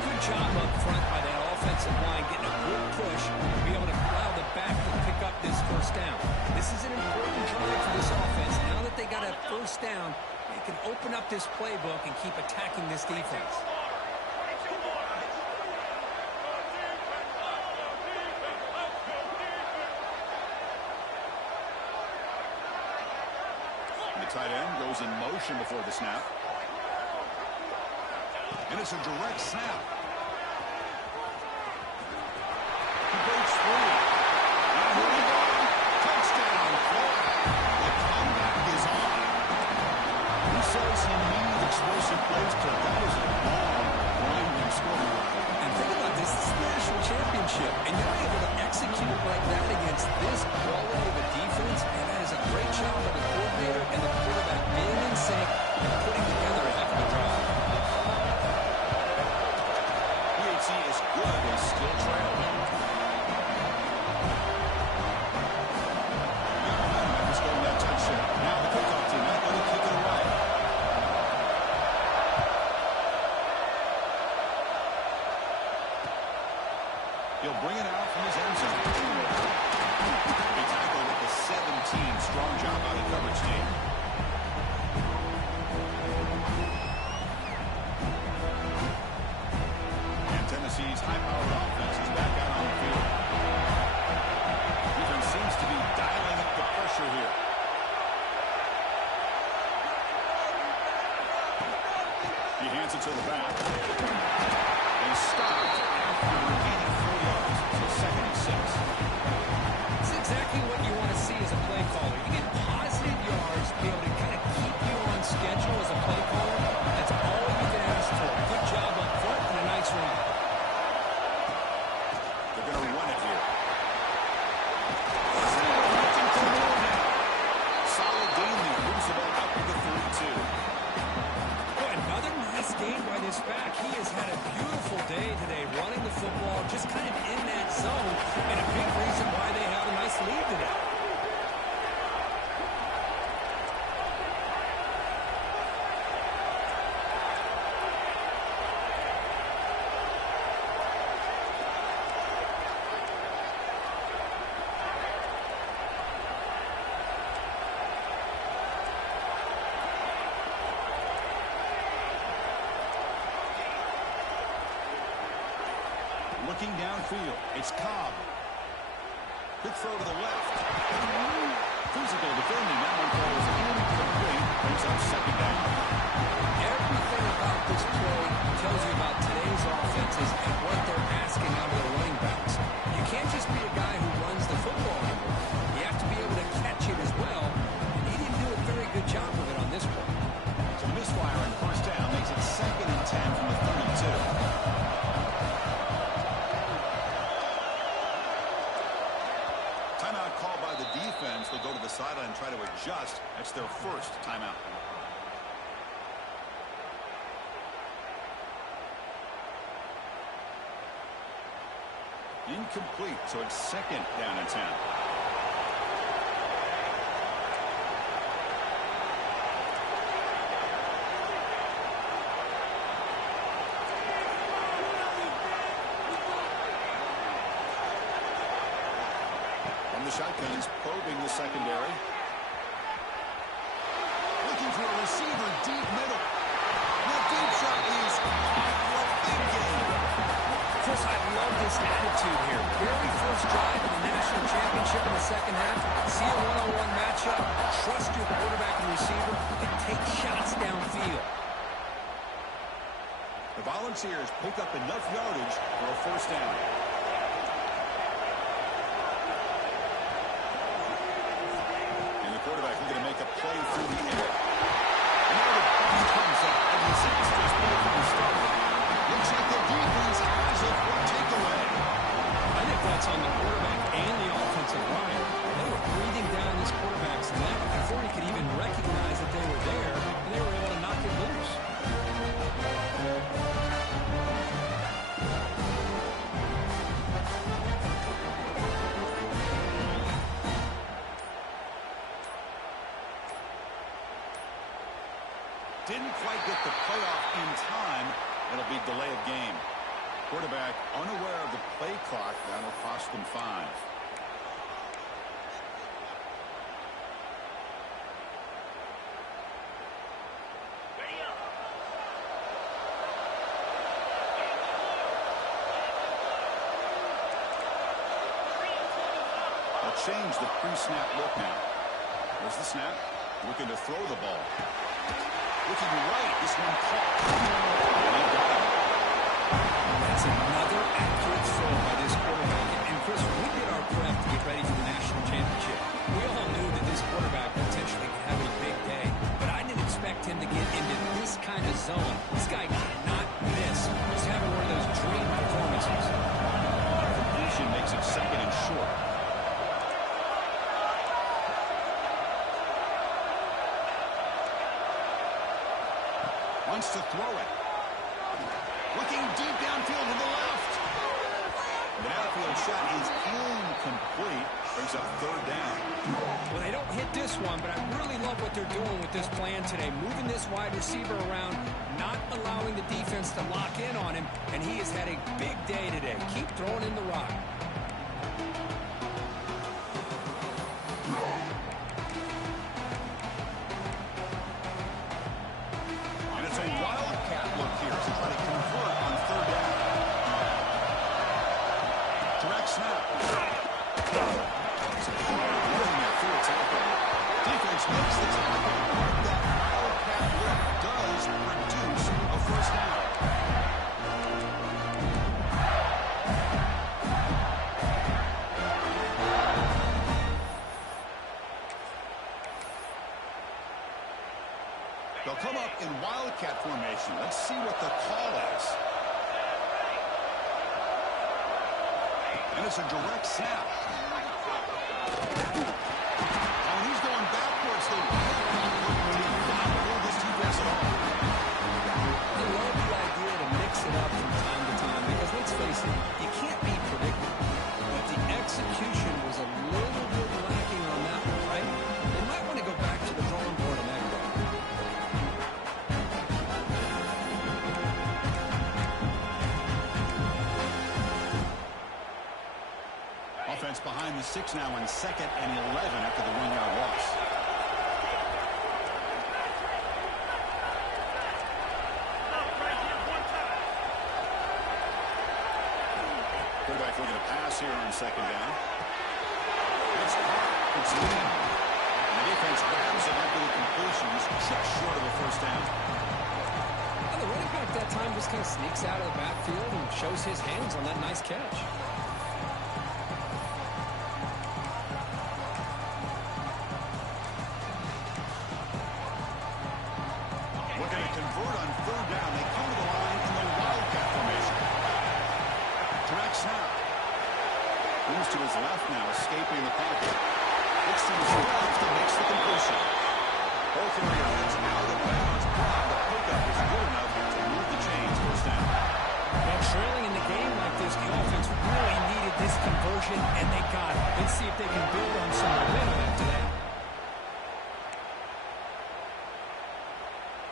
Good job up front by that offensive line, getting a good push to be able to allow the back to pick up this first down. This is an important drive for this offense. Now that they got a first down, they can open up this playbook and keep attacking this defense. The tight end goes in motion before the snap. And it's a direct snap. He breaks free. Now here we go. Touchdown, Florida. The comeback is on. Who says he needs explosive plays? Because that was a long, winding score. And think about this. This is the national championship, and you're able to execute like that against this quality of a defense, and that is a great job by the coordinator and the quarterback being in sync and putting together a heck of a drive. PHC is good. They still trail. Let's go in that touchdown. Now the kickoff team not going to kick it away. He'll bring it out from his end zone. He tackled at the 17. Strong job by the coverage team. And Tennessee's high-powered offense is back out on the field. Defense seems to be dialing up the pressure here. He hands it to the back. And stopped after regaining 4 yards. So second and 6. It's exactly what you want to see as a play caller. You get positive yards, be able to kind of keep you on schedule as a play caller. That's all you can ask for. Good job up front and a nice run. They're going to run it here. Solid gain there. Moves the ball out to the 32. Boy, another nice game by this back. He has had a beautiful day today running the football, just kind of in that zone, and a big reason why they have a nice lead today. Looking downfield, it's Cobb. Quick throw to the left. Physical defending. That one falls incomplete. Brings up second down. Everything about this play tells you about today's offenses and what they're asking out of their running backs. You can't just be a guy who runs the football anymore. You have to be able to catch it as well. And he didn't do a very good job of it on this play. So misfire on first down makes it second and 10 from the 32. they'll go to the sideline and try to adjust. That's their first timeout. Incomplete, so it's second down and 10. From the shotgun, he's probing the secondary. Looking for a receiver deep middle. That deep shot is what big game. Chris, I love this attitude here. Very first drive in the national championship in the second half. See a one-on-one matchup. Trust your quarterback and receiver and take shots downfield. The Volunteers pick up enough yardage for a first down. And the quarterback looking to make a play through the air. And now the ball comes up. A disastrous play from the start. Looks like the defense has it for takeaway. I think that's on the quarterback and the offensive line. They were breathing down this quarterback's neck before he could even recognize that they were there, and they were able to knock it loose. Didn't quite get the playoff in time. It'll be delay of game. Quarterback unaware of the play clock. That'll cost them 5. They'll change the pre-snap look now. There's the snap. Looking to throw the ball. Looking right. This one caught. And he got it. That's another accurate throw by this quarterback. And Chris, we did our prep to get ready for the national championship. We all knew that this quarterback potentially could have a big day, but I didn't expect him to get into this kind of zone. This guy cannot miss. He's having one of those dream performances. Completion makes it second and short. Wants to throw it. Looking deep downfield to the left. The outfield shot is incomplete. Brings up third down. Well, they don't hit this one, but I really love what they're doing with this plan today. Moving this wide receiver around, not allowing the defense to lock in on him, and he has had a big day today. Keep throwing in the rock. And it's a wildcat look here to try to convert on third down. Direct snap. It's a hard running there through a tackle. Defense makes the tackle. That wildcat look does produce a first down. They'll come up in wildcat formation. Let's see what the call is. And it's a direct snap. Oh, and he's going backwards. The wildcat did not pull this defense at all. I love the idea to mix it up from time to time because, let's face it, you can't be predictable. But the execution was a little bit lacking on that one, right? They might want to go back to the drawing board on that one. Offense behind the 6 now in 2nd and 11 after the 1-yard loss. Quarterback looking to pass here on 2nd down. It's caught. It's in. And the defense grabs it after the completion. He's just short of a first down. And the running back that time just kind of sneaks out of the backfield and shows his hands on that nice catch. Looking to convert on third down. They come to the line in the wildcat formation. Direct snap. Moves to his left now, escaping the pocket. Looks to his right. this conversion, and they got it. Let's see if they can build on some momentum after that.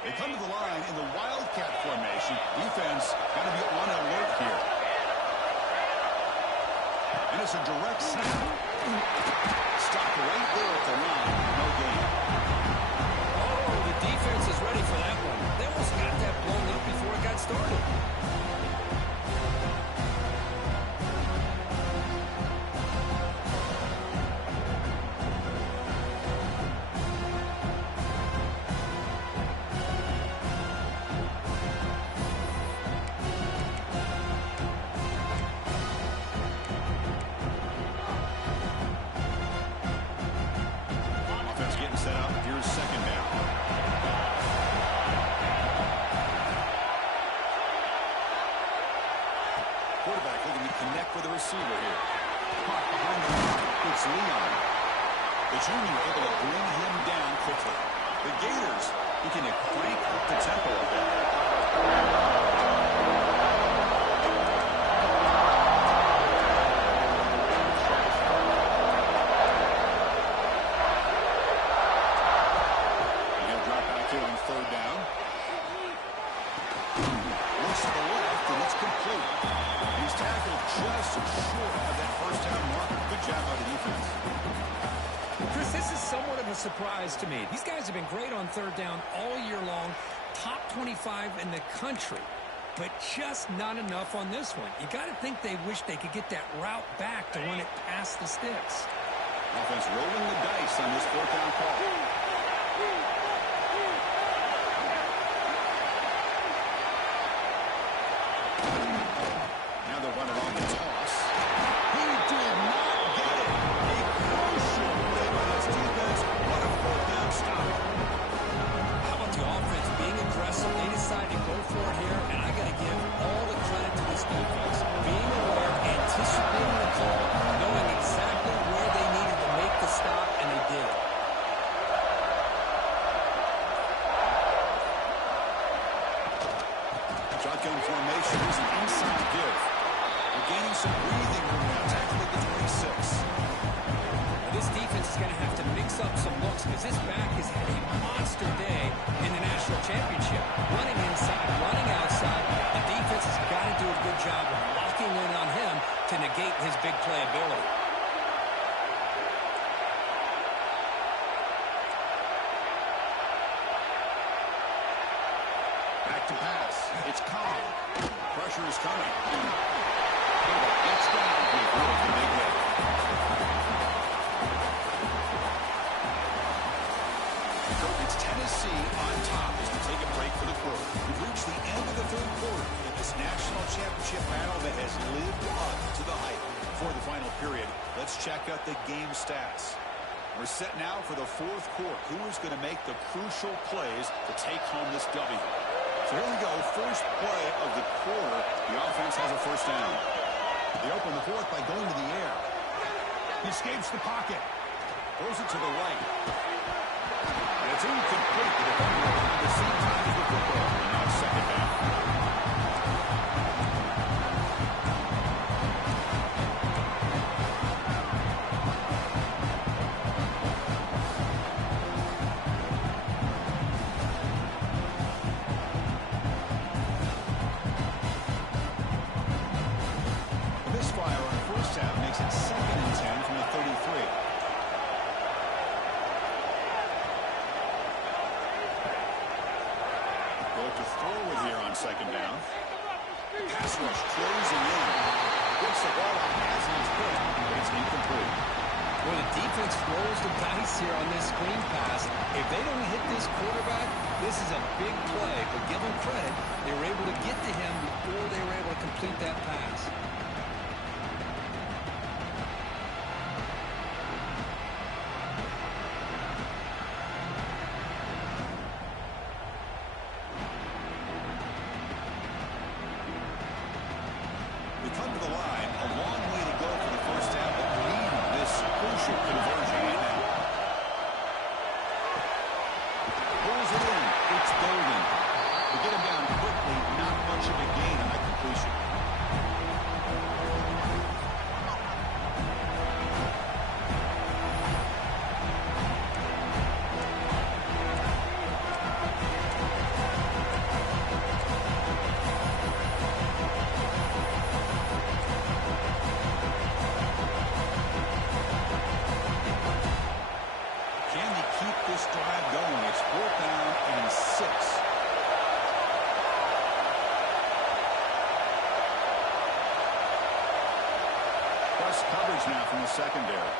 They come to the line in the Wildcat formation. Defense got to be on alert here. And it's a direct snap. Stop right there at the line. No gain. Oh, the defense is ready for that one. They almost got that blown up before it got started. Set up. Here's second down. Quarterback looking to connect with the receiver here. Caught behind the line. It's Leon. The junior able to bring him down quickly. The Gators looking to crank up the tempo a bit. Third down. Looks to the left, and it's complete. He's tackled just short of that first down marker. Good job by the defense. Chris, this is somewhat of a surprise to me. These guys have been great on third down all year long, top 25 in the country, but just not enough on this one. You got to think they wish they could get that route back to run it past the sticks. Offense rolling the dice on this fourth down call. Shotgun formation is an inside give. We're gaining some breathing room now, tackling at the 26. Now this defense is going to have to mix up some looks because this back has had a monster day in the national championship. Running inside, running outside. The defense has got to do a good job of locking in on him to negate his big play ability. Back to pass. It's Cobb. Pressure is coming. Gets down. He broke the big hit. It's Tennessee on top as we take a break for the quarter. We've reached the end of the third quarter in this national championship battle that has lived up to the hype. For the final period, let's check out the game stats. We're set now for the fourth quarter. Who is going to make the crucial plays to take home this W? So here we go. First play of the quarter. The offense has a first down. They open the fourth by going to the air. He escapes the pocket. Throws it to the right. And it's incomplete. The defender will have the same time as the football. And now second down. Second down. Pass rush closing in. Gets the ball out as he's hit. It's incomplete. Well, the defense rolls the dice here on this screen pass. If they don't hit this quarterback, this is a big play. But give them credit. They were able to get to him before they were able to complete that pass. Come to the line, a long way to go for the first down, but need this crucial conversion right now. Pulls it in. It's Golden. To get him down quickly, not much of a gain on that completion. now from the secondary.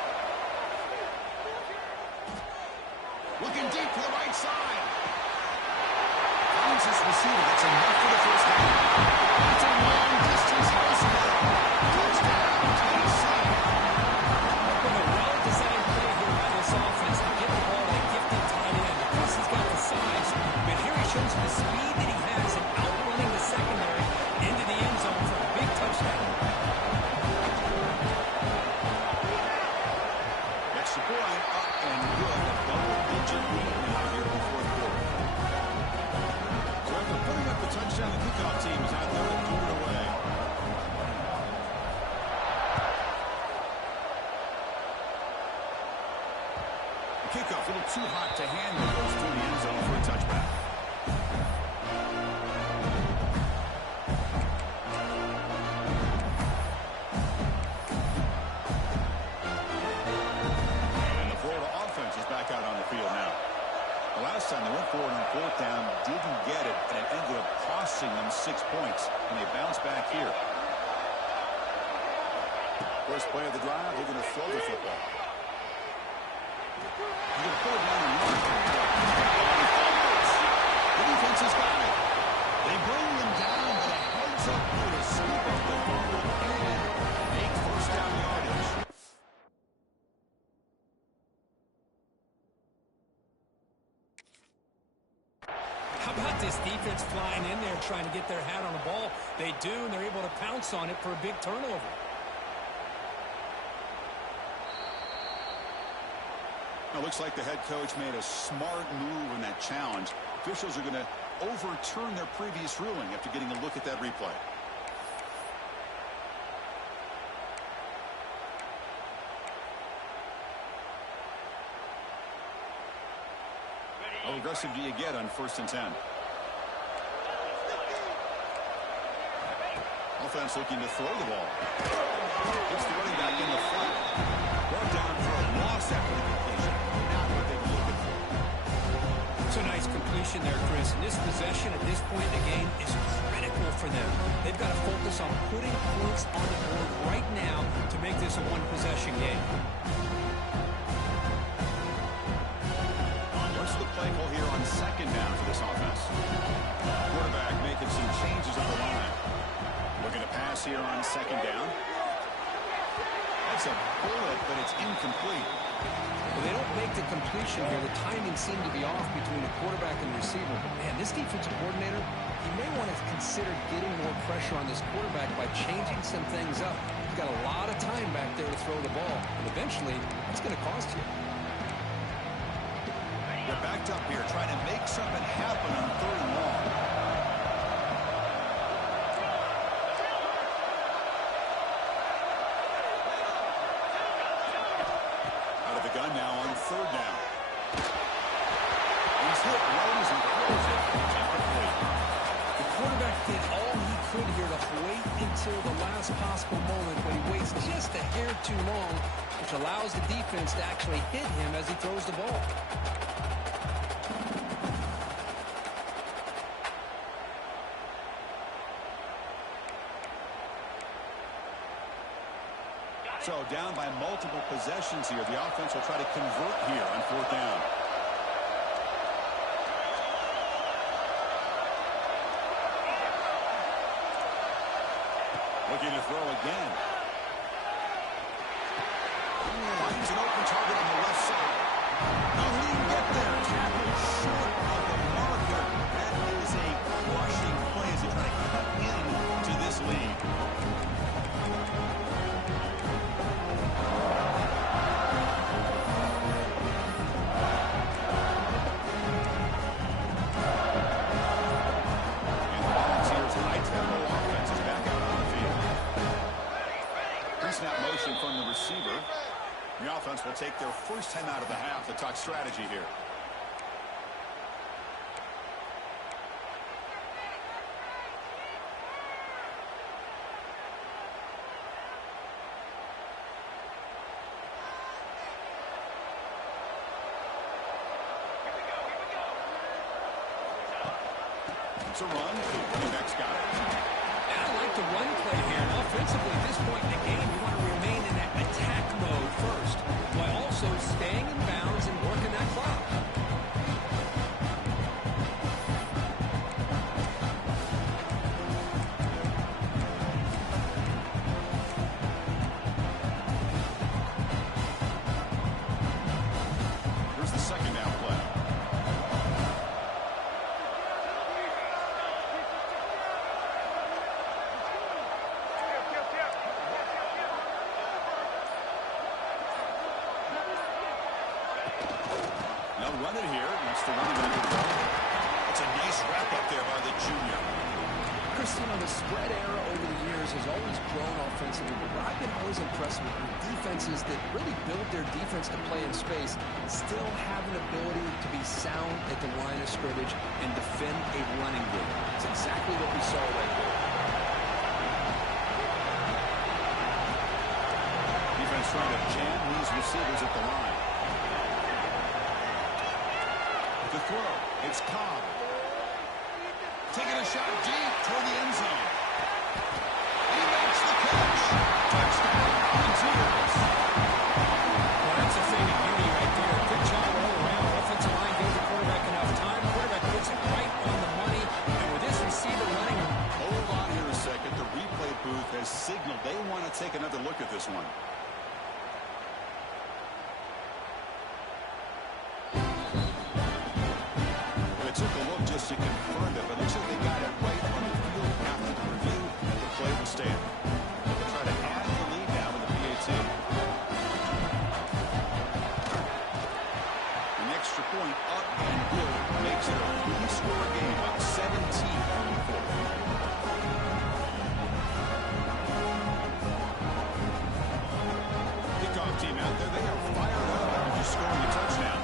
Looking deep to the right side. Finds his receiver. That's enough for the first down. It's a long-distance house ball. Touchdown, Tennessee. With a well-designed play here by this offense to get the ball to a gifted tight end. Plus, he's got the size. But here he shows the speed that he has in outrunning the secondary into the end zone for a big touchdown. Extra point up and good. Double-digit lead now here in the fourth quarter. So after putting up the touchdown, the kickoff team is out there to do it away. The kickoff a little too hot to handle. Goes through the end zone for a touchback. Out on the field now. The last time they went forward on fourth down, didn't get it, and it ended up costing them 6 points, and they bounce back here. First play of the drive, they're going to throw the football. They're going to pull it down and run. The defense has got it. They bring them down, but a heads-up play to scoop up the fumble and make first down yardage. How about this defense flying in there trying to get their hat on the ball? They do, and they're able to pounce on it for a big turnover. It looks like the head coach made a smart move in that challenge. Officials are going to overturn their previous ruling after getting a look at that replay. How aggressive do you get on 1st and 10? Offense looking to throw the ball. It's the running back in the front. Brought down for a loss after the completion. Not what they were looking for. It's a nice completion there, Chris. And this possession at this point in the game is critical for them. They've got to focus on putting points on the board right now to make this a one-possession game. What's the play call here on 2nd down for this offense? Quarterback making some changes on the line. Looking to pass here on 2nd down. That's a bullet, but it's incomplete. Well, they don't make the completion here. The timing seemed to be off between the quarterback and the receiver. But, man, this defensive coordinator, he may want to consider getting more pressure on this quarterback by changing some things up. He's got a lot of time back there to throw the ball. And eventually, that's going to cost you. They're backed up here, trying to make something happen on 3rd and long. Out of the gun now on 3rd down. He's hit, rolls, and throws it. The quarterback did all he could here to wait until the last possible moment, but he waits just a hair too long, which allows the defense to actually hit him as he throws the ball. So down by multiple possessions here. The offense will try to convert here on 4th down. Looking to throw again. Finds an open target on the left side. No, he didn't get there. Tackled short of the marker. That is a crushing play as they try to cut into this lead. Snap motion from the receiver. The offense will take their first time out of the half to talk strategy here. It's a run. Running back's got it. I like the run play here. Offensively, at this point in the game, you want to remain in that attack mode first, while also staying in bounds and working that clock. Here's the second down play. They'll run it here. That's the running back. It's a nice wrap up there by the junior. Christian, on the spread era over the years has always grown offensively, but what I've been always impressed with defenses that really build their defense to play in space still have an ability to be sound at the line of scrimmage and defend a running game. It's exactly what we saw right there. Defense trying to jam these receivers at the line. The throw. It's Cobb. Taking a shot deep toward the end zone. He makes the catch. Touchdown. Volunteers. Well, that's a thing of beauty right there. Good job all around. Offensive line gives the quarterback enough time. Quarterback puts it right on the money. And with this receiver running. Hold on here a second. The replay booth has signaled they want to take another look at this one. They took a look just to confirm it, but looks like they got it right on the field after the review. The play will stand. They'll try to add the lead now with the PAT. An extra point up and good makes it a three-score game up 17 on the fourth. Kickoff team out there. They are fired up after just scoring a touchdown.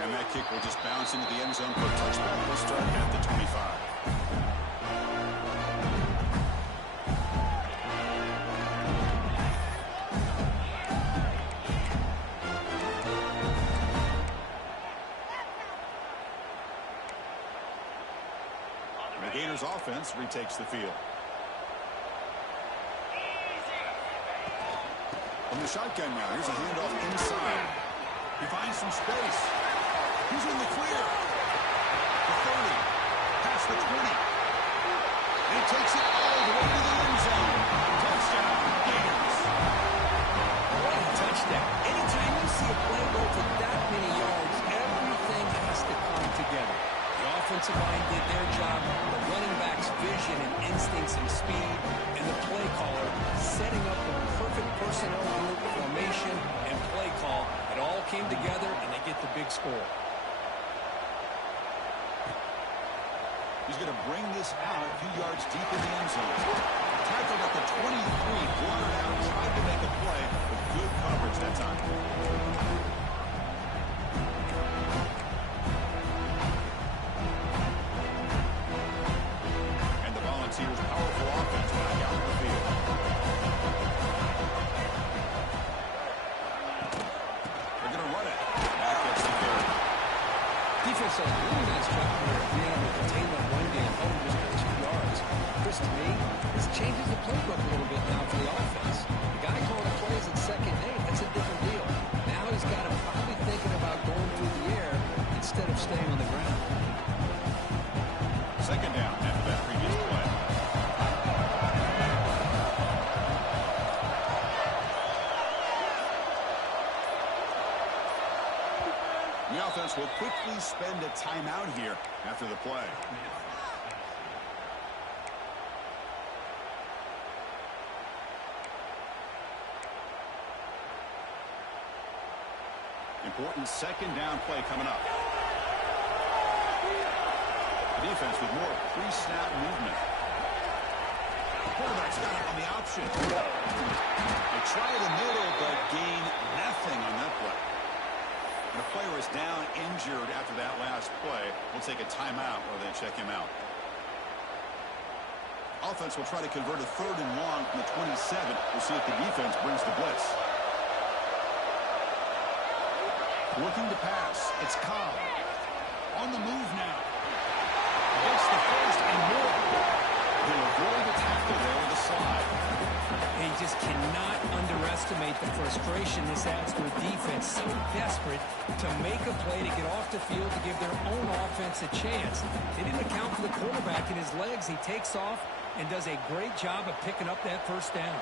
And that kick will just bounce into the end zone for a touchback. We'll start at the 25. The Gators offense retakes the field. From the shotgun now, here's a handoff inside. He finds some space. He's in the clear. The 30. Past the 20. And he takes it all the way to the end zone. Touchdown, Gators. What a touchdown. Anytime you see a play go for that many yards, everything has to come together. The offensive line did their job, the running back's vision and instincts and speed, and the play caller setting up the perfect personnel group, formation, and play call. It all came together, and they get the big score. He's going to bring this out a few yards deep in the end zone. Tackled at the 23, blundered out, tried to make a play with good coverage that time. And the Volunteers' powerful offense back out on the field. They're going to run it. That gets the carry. Defense does a really nice job here of being able to contain that run game, held him just for 2 yards. Chris, to me, this changes the playbook a little bit now for the offense. The guy calling plays at second eight, that's a different deal. Now he's got him probably thinking about going through the air instead of staying on the ground. Second down after that previous play. The offense will quickly spend a timeout here after the play. Important second down play coming up. The defense with more pre-snap movement. The quarterback's got it on the option. They try the middle, but gain nothing on that play. The player is down injured after that last play. We'll take a timeout while they check him out. Offense will try to convert a 3rd and long from the 27. We'll see if the defense brings the blitz. Looking to pass. It's Cobb. On the move now. It's the first and more. He'll avoid the tackle there with a slide. He just cannot underestimate the frustration this adds to a defense so desperate to make a play to get off the field to give their own offense a chance. They didn't account for the quarterback in his legs. He takes off and does a great job of picking up that first down.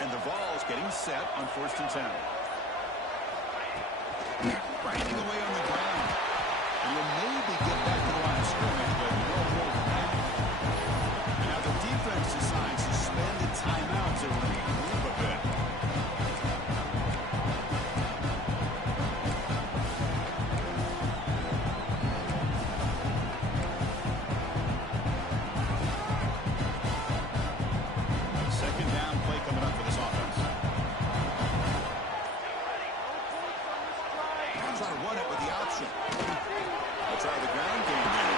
And the Vols getting set on 1st and 10. Grinding away on the ground. And will maybe get back to the line of scrimmage, but no more than that. And now the defense decides to suspend the timeout to regroup a bit. Second down play coming up for this offense. Try to run it with the option. They'll try the ground game here.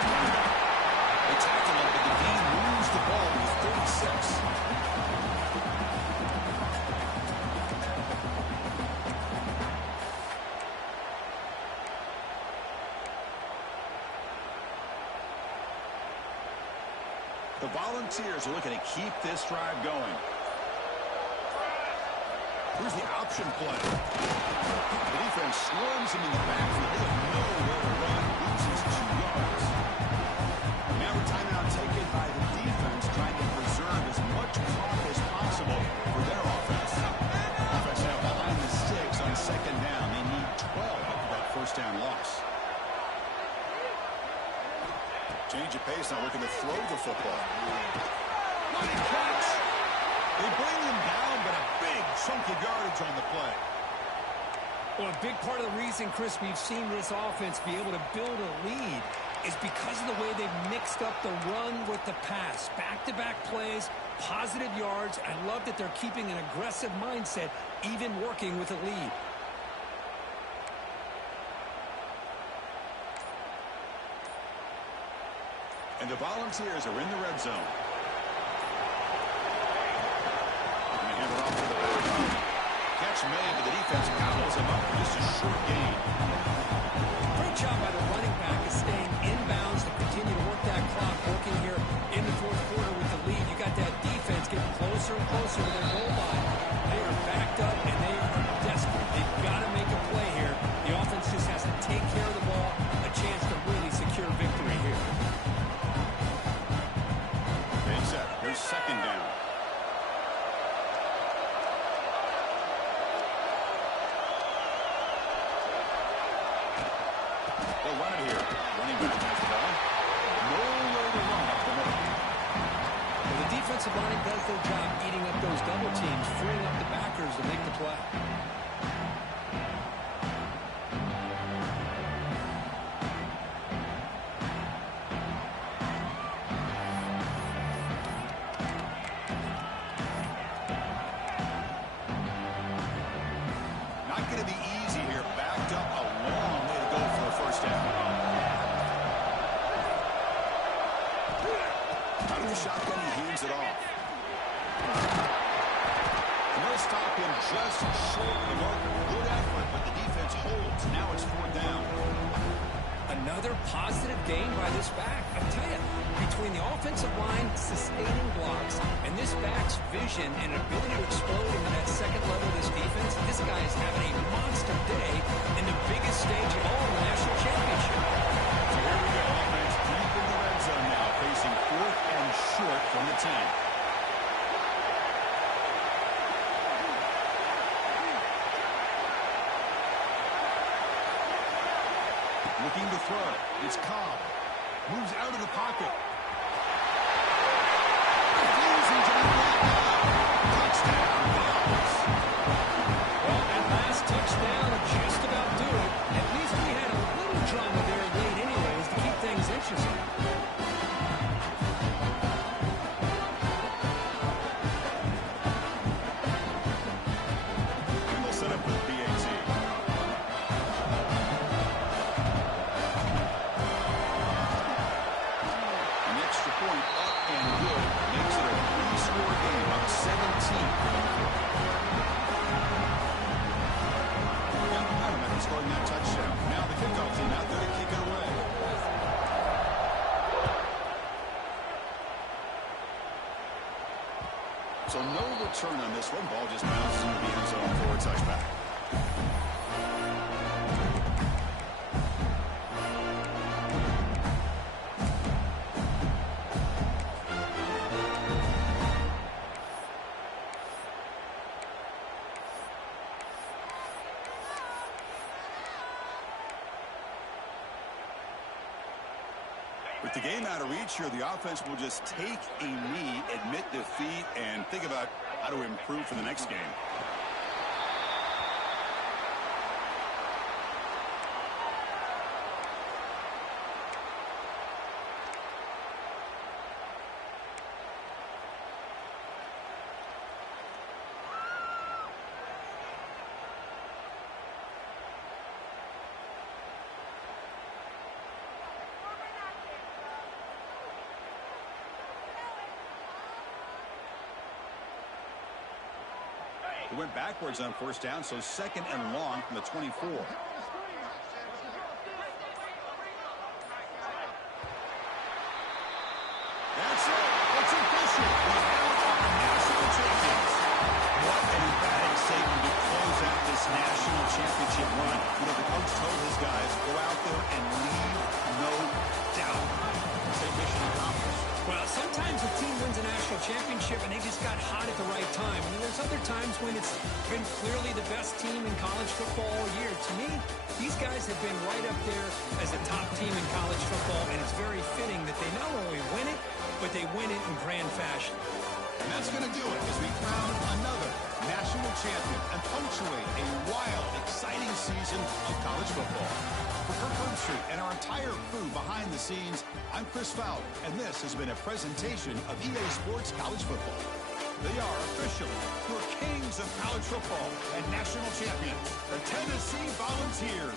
They tackle him, but the game moves the ball to 36. The Volunteers are looking to keep this drive going. Here's the option play. The defense swarms him in the backfield. They have nowhere to run. Loses 2 yards. Now a timeout taken by the defense, trying to preserve as much clock as possible for their offense. Offense now behind the 6 on 2nd down. They need 12 after that first down loss. Change of pace, now looking to throw the football. What a catch! They bring him down, but a big chunk of yardage on the play. Well, a big part of the reason, Chris, we've seen this offense be able to build a lead is because of the way they've mixed up the run with the pass. Back-to-back plays, positive yards. I love that they're keeping an aggressive mindset, even working with a lead. And the Volunteers are in the red zone. And they hand it off to the back. Catch made, but the defense gobbles him up for just a short gain. Great job by the running back is staying inbounds to continue to work that clock, working here in the 4th quarter with the lead. You got that defense getting closer and closer to their goal line. They are backed up, and they are desperate. They've got to make a play here. The offense just has to take care of the ball, a chance to really secure victory here. Here's 2nd down. They'll run it here. Running back has the ball. Nowhere to run up the middle. Well, the defensive line does their job eating up those double teams, freeing up the backers to make the play. Shotgun, he hands it off. And they'll stop him just short of the marker. Good effort, but the defense holds. Now it's 4th down. Another positive gain by this back. I tell you, between the offensive line sustaining blocks and this back's vision and ability to explode into that second level of this defense, this guy is having a monster day in the biggest stage of all, the national championship. So here we go. Offense deep in the red zone now, facing 4th and short from the 10. Looking to throw. It's Cobb. Moves out of the pocket. Touchdown. Well, that last touchdown just about do it. At least we had a little drama there late anyways to keep things interesting. And they'll set up with BAT. So no return on this one. Ball just bounces into the end zone for a touchback. With the game out of reach here, the offense will just take a knee, admit defeat, and think about how to improve for the next game. He went backwards on first down, so second and long from the 24. That's it. It's official. We have our national champions. What an emphatic statement to close out this national championship run. You know, the coach told his guys, go out there and leave no doubt. Say mission accomplished. Well, sometimes a team wins a national championship and they just got hot at the right time. And there's other times when it's been clearly the best team in college football all year. To me, these guys have been right up there as a top team in college football, and it's very fitting that they not only win it, but they win it in grand fashion. And that's going to do it as we crown another national champion and punctuate a wild, exciting season of college football. For Kirk Herbstreit and our entire crew behind the scenes, I'm Chris Fowler, and this has been a presentation of EA Sports College Football. They are officially your kings of college football and national champions, the Tennessee Volunteers.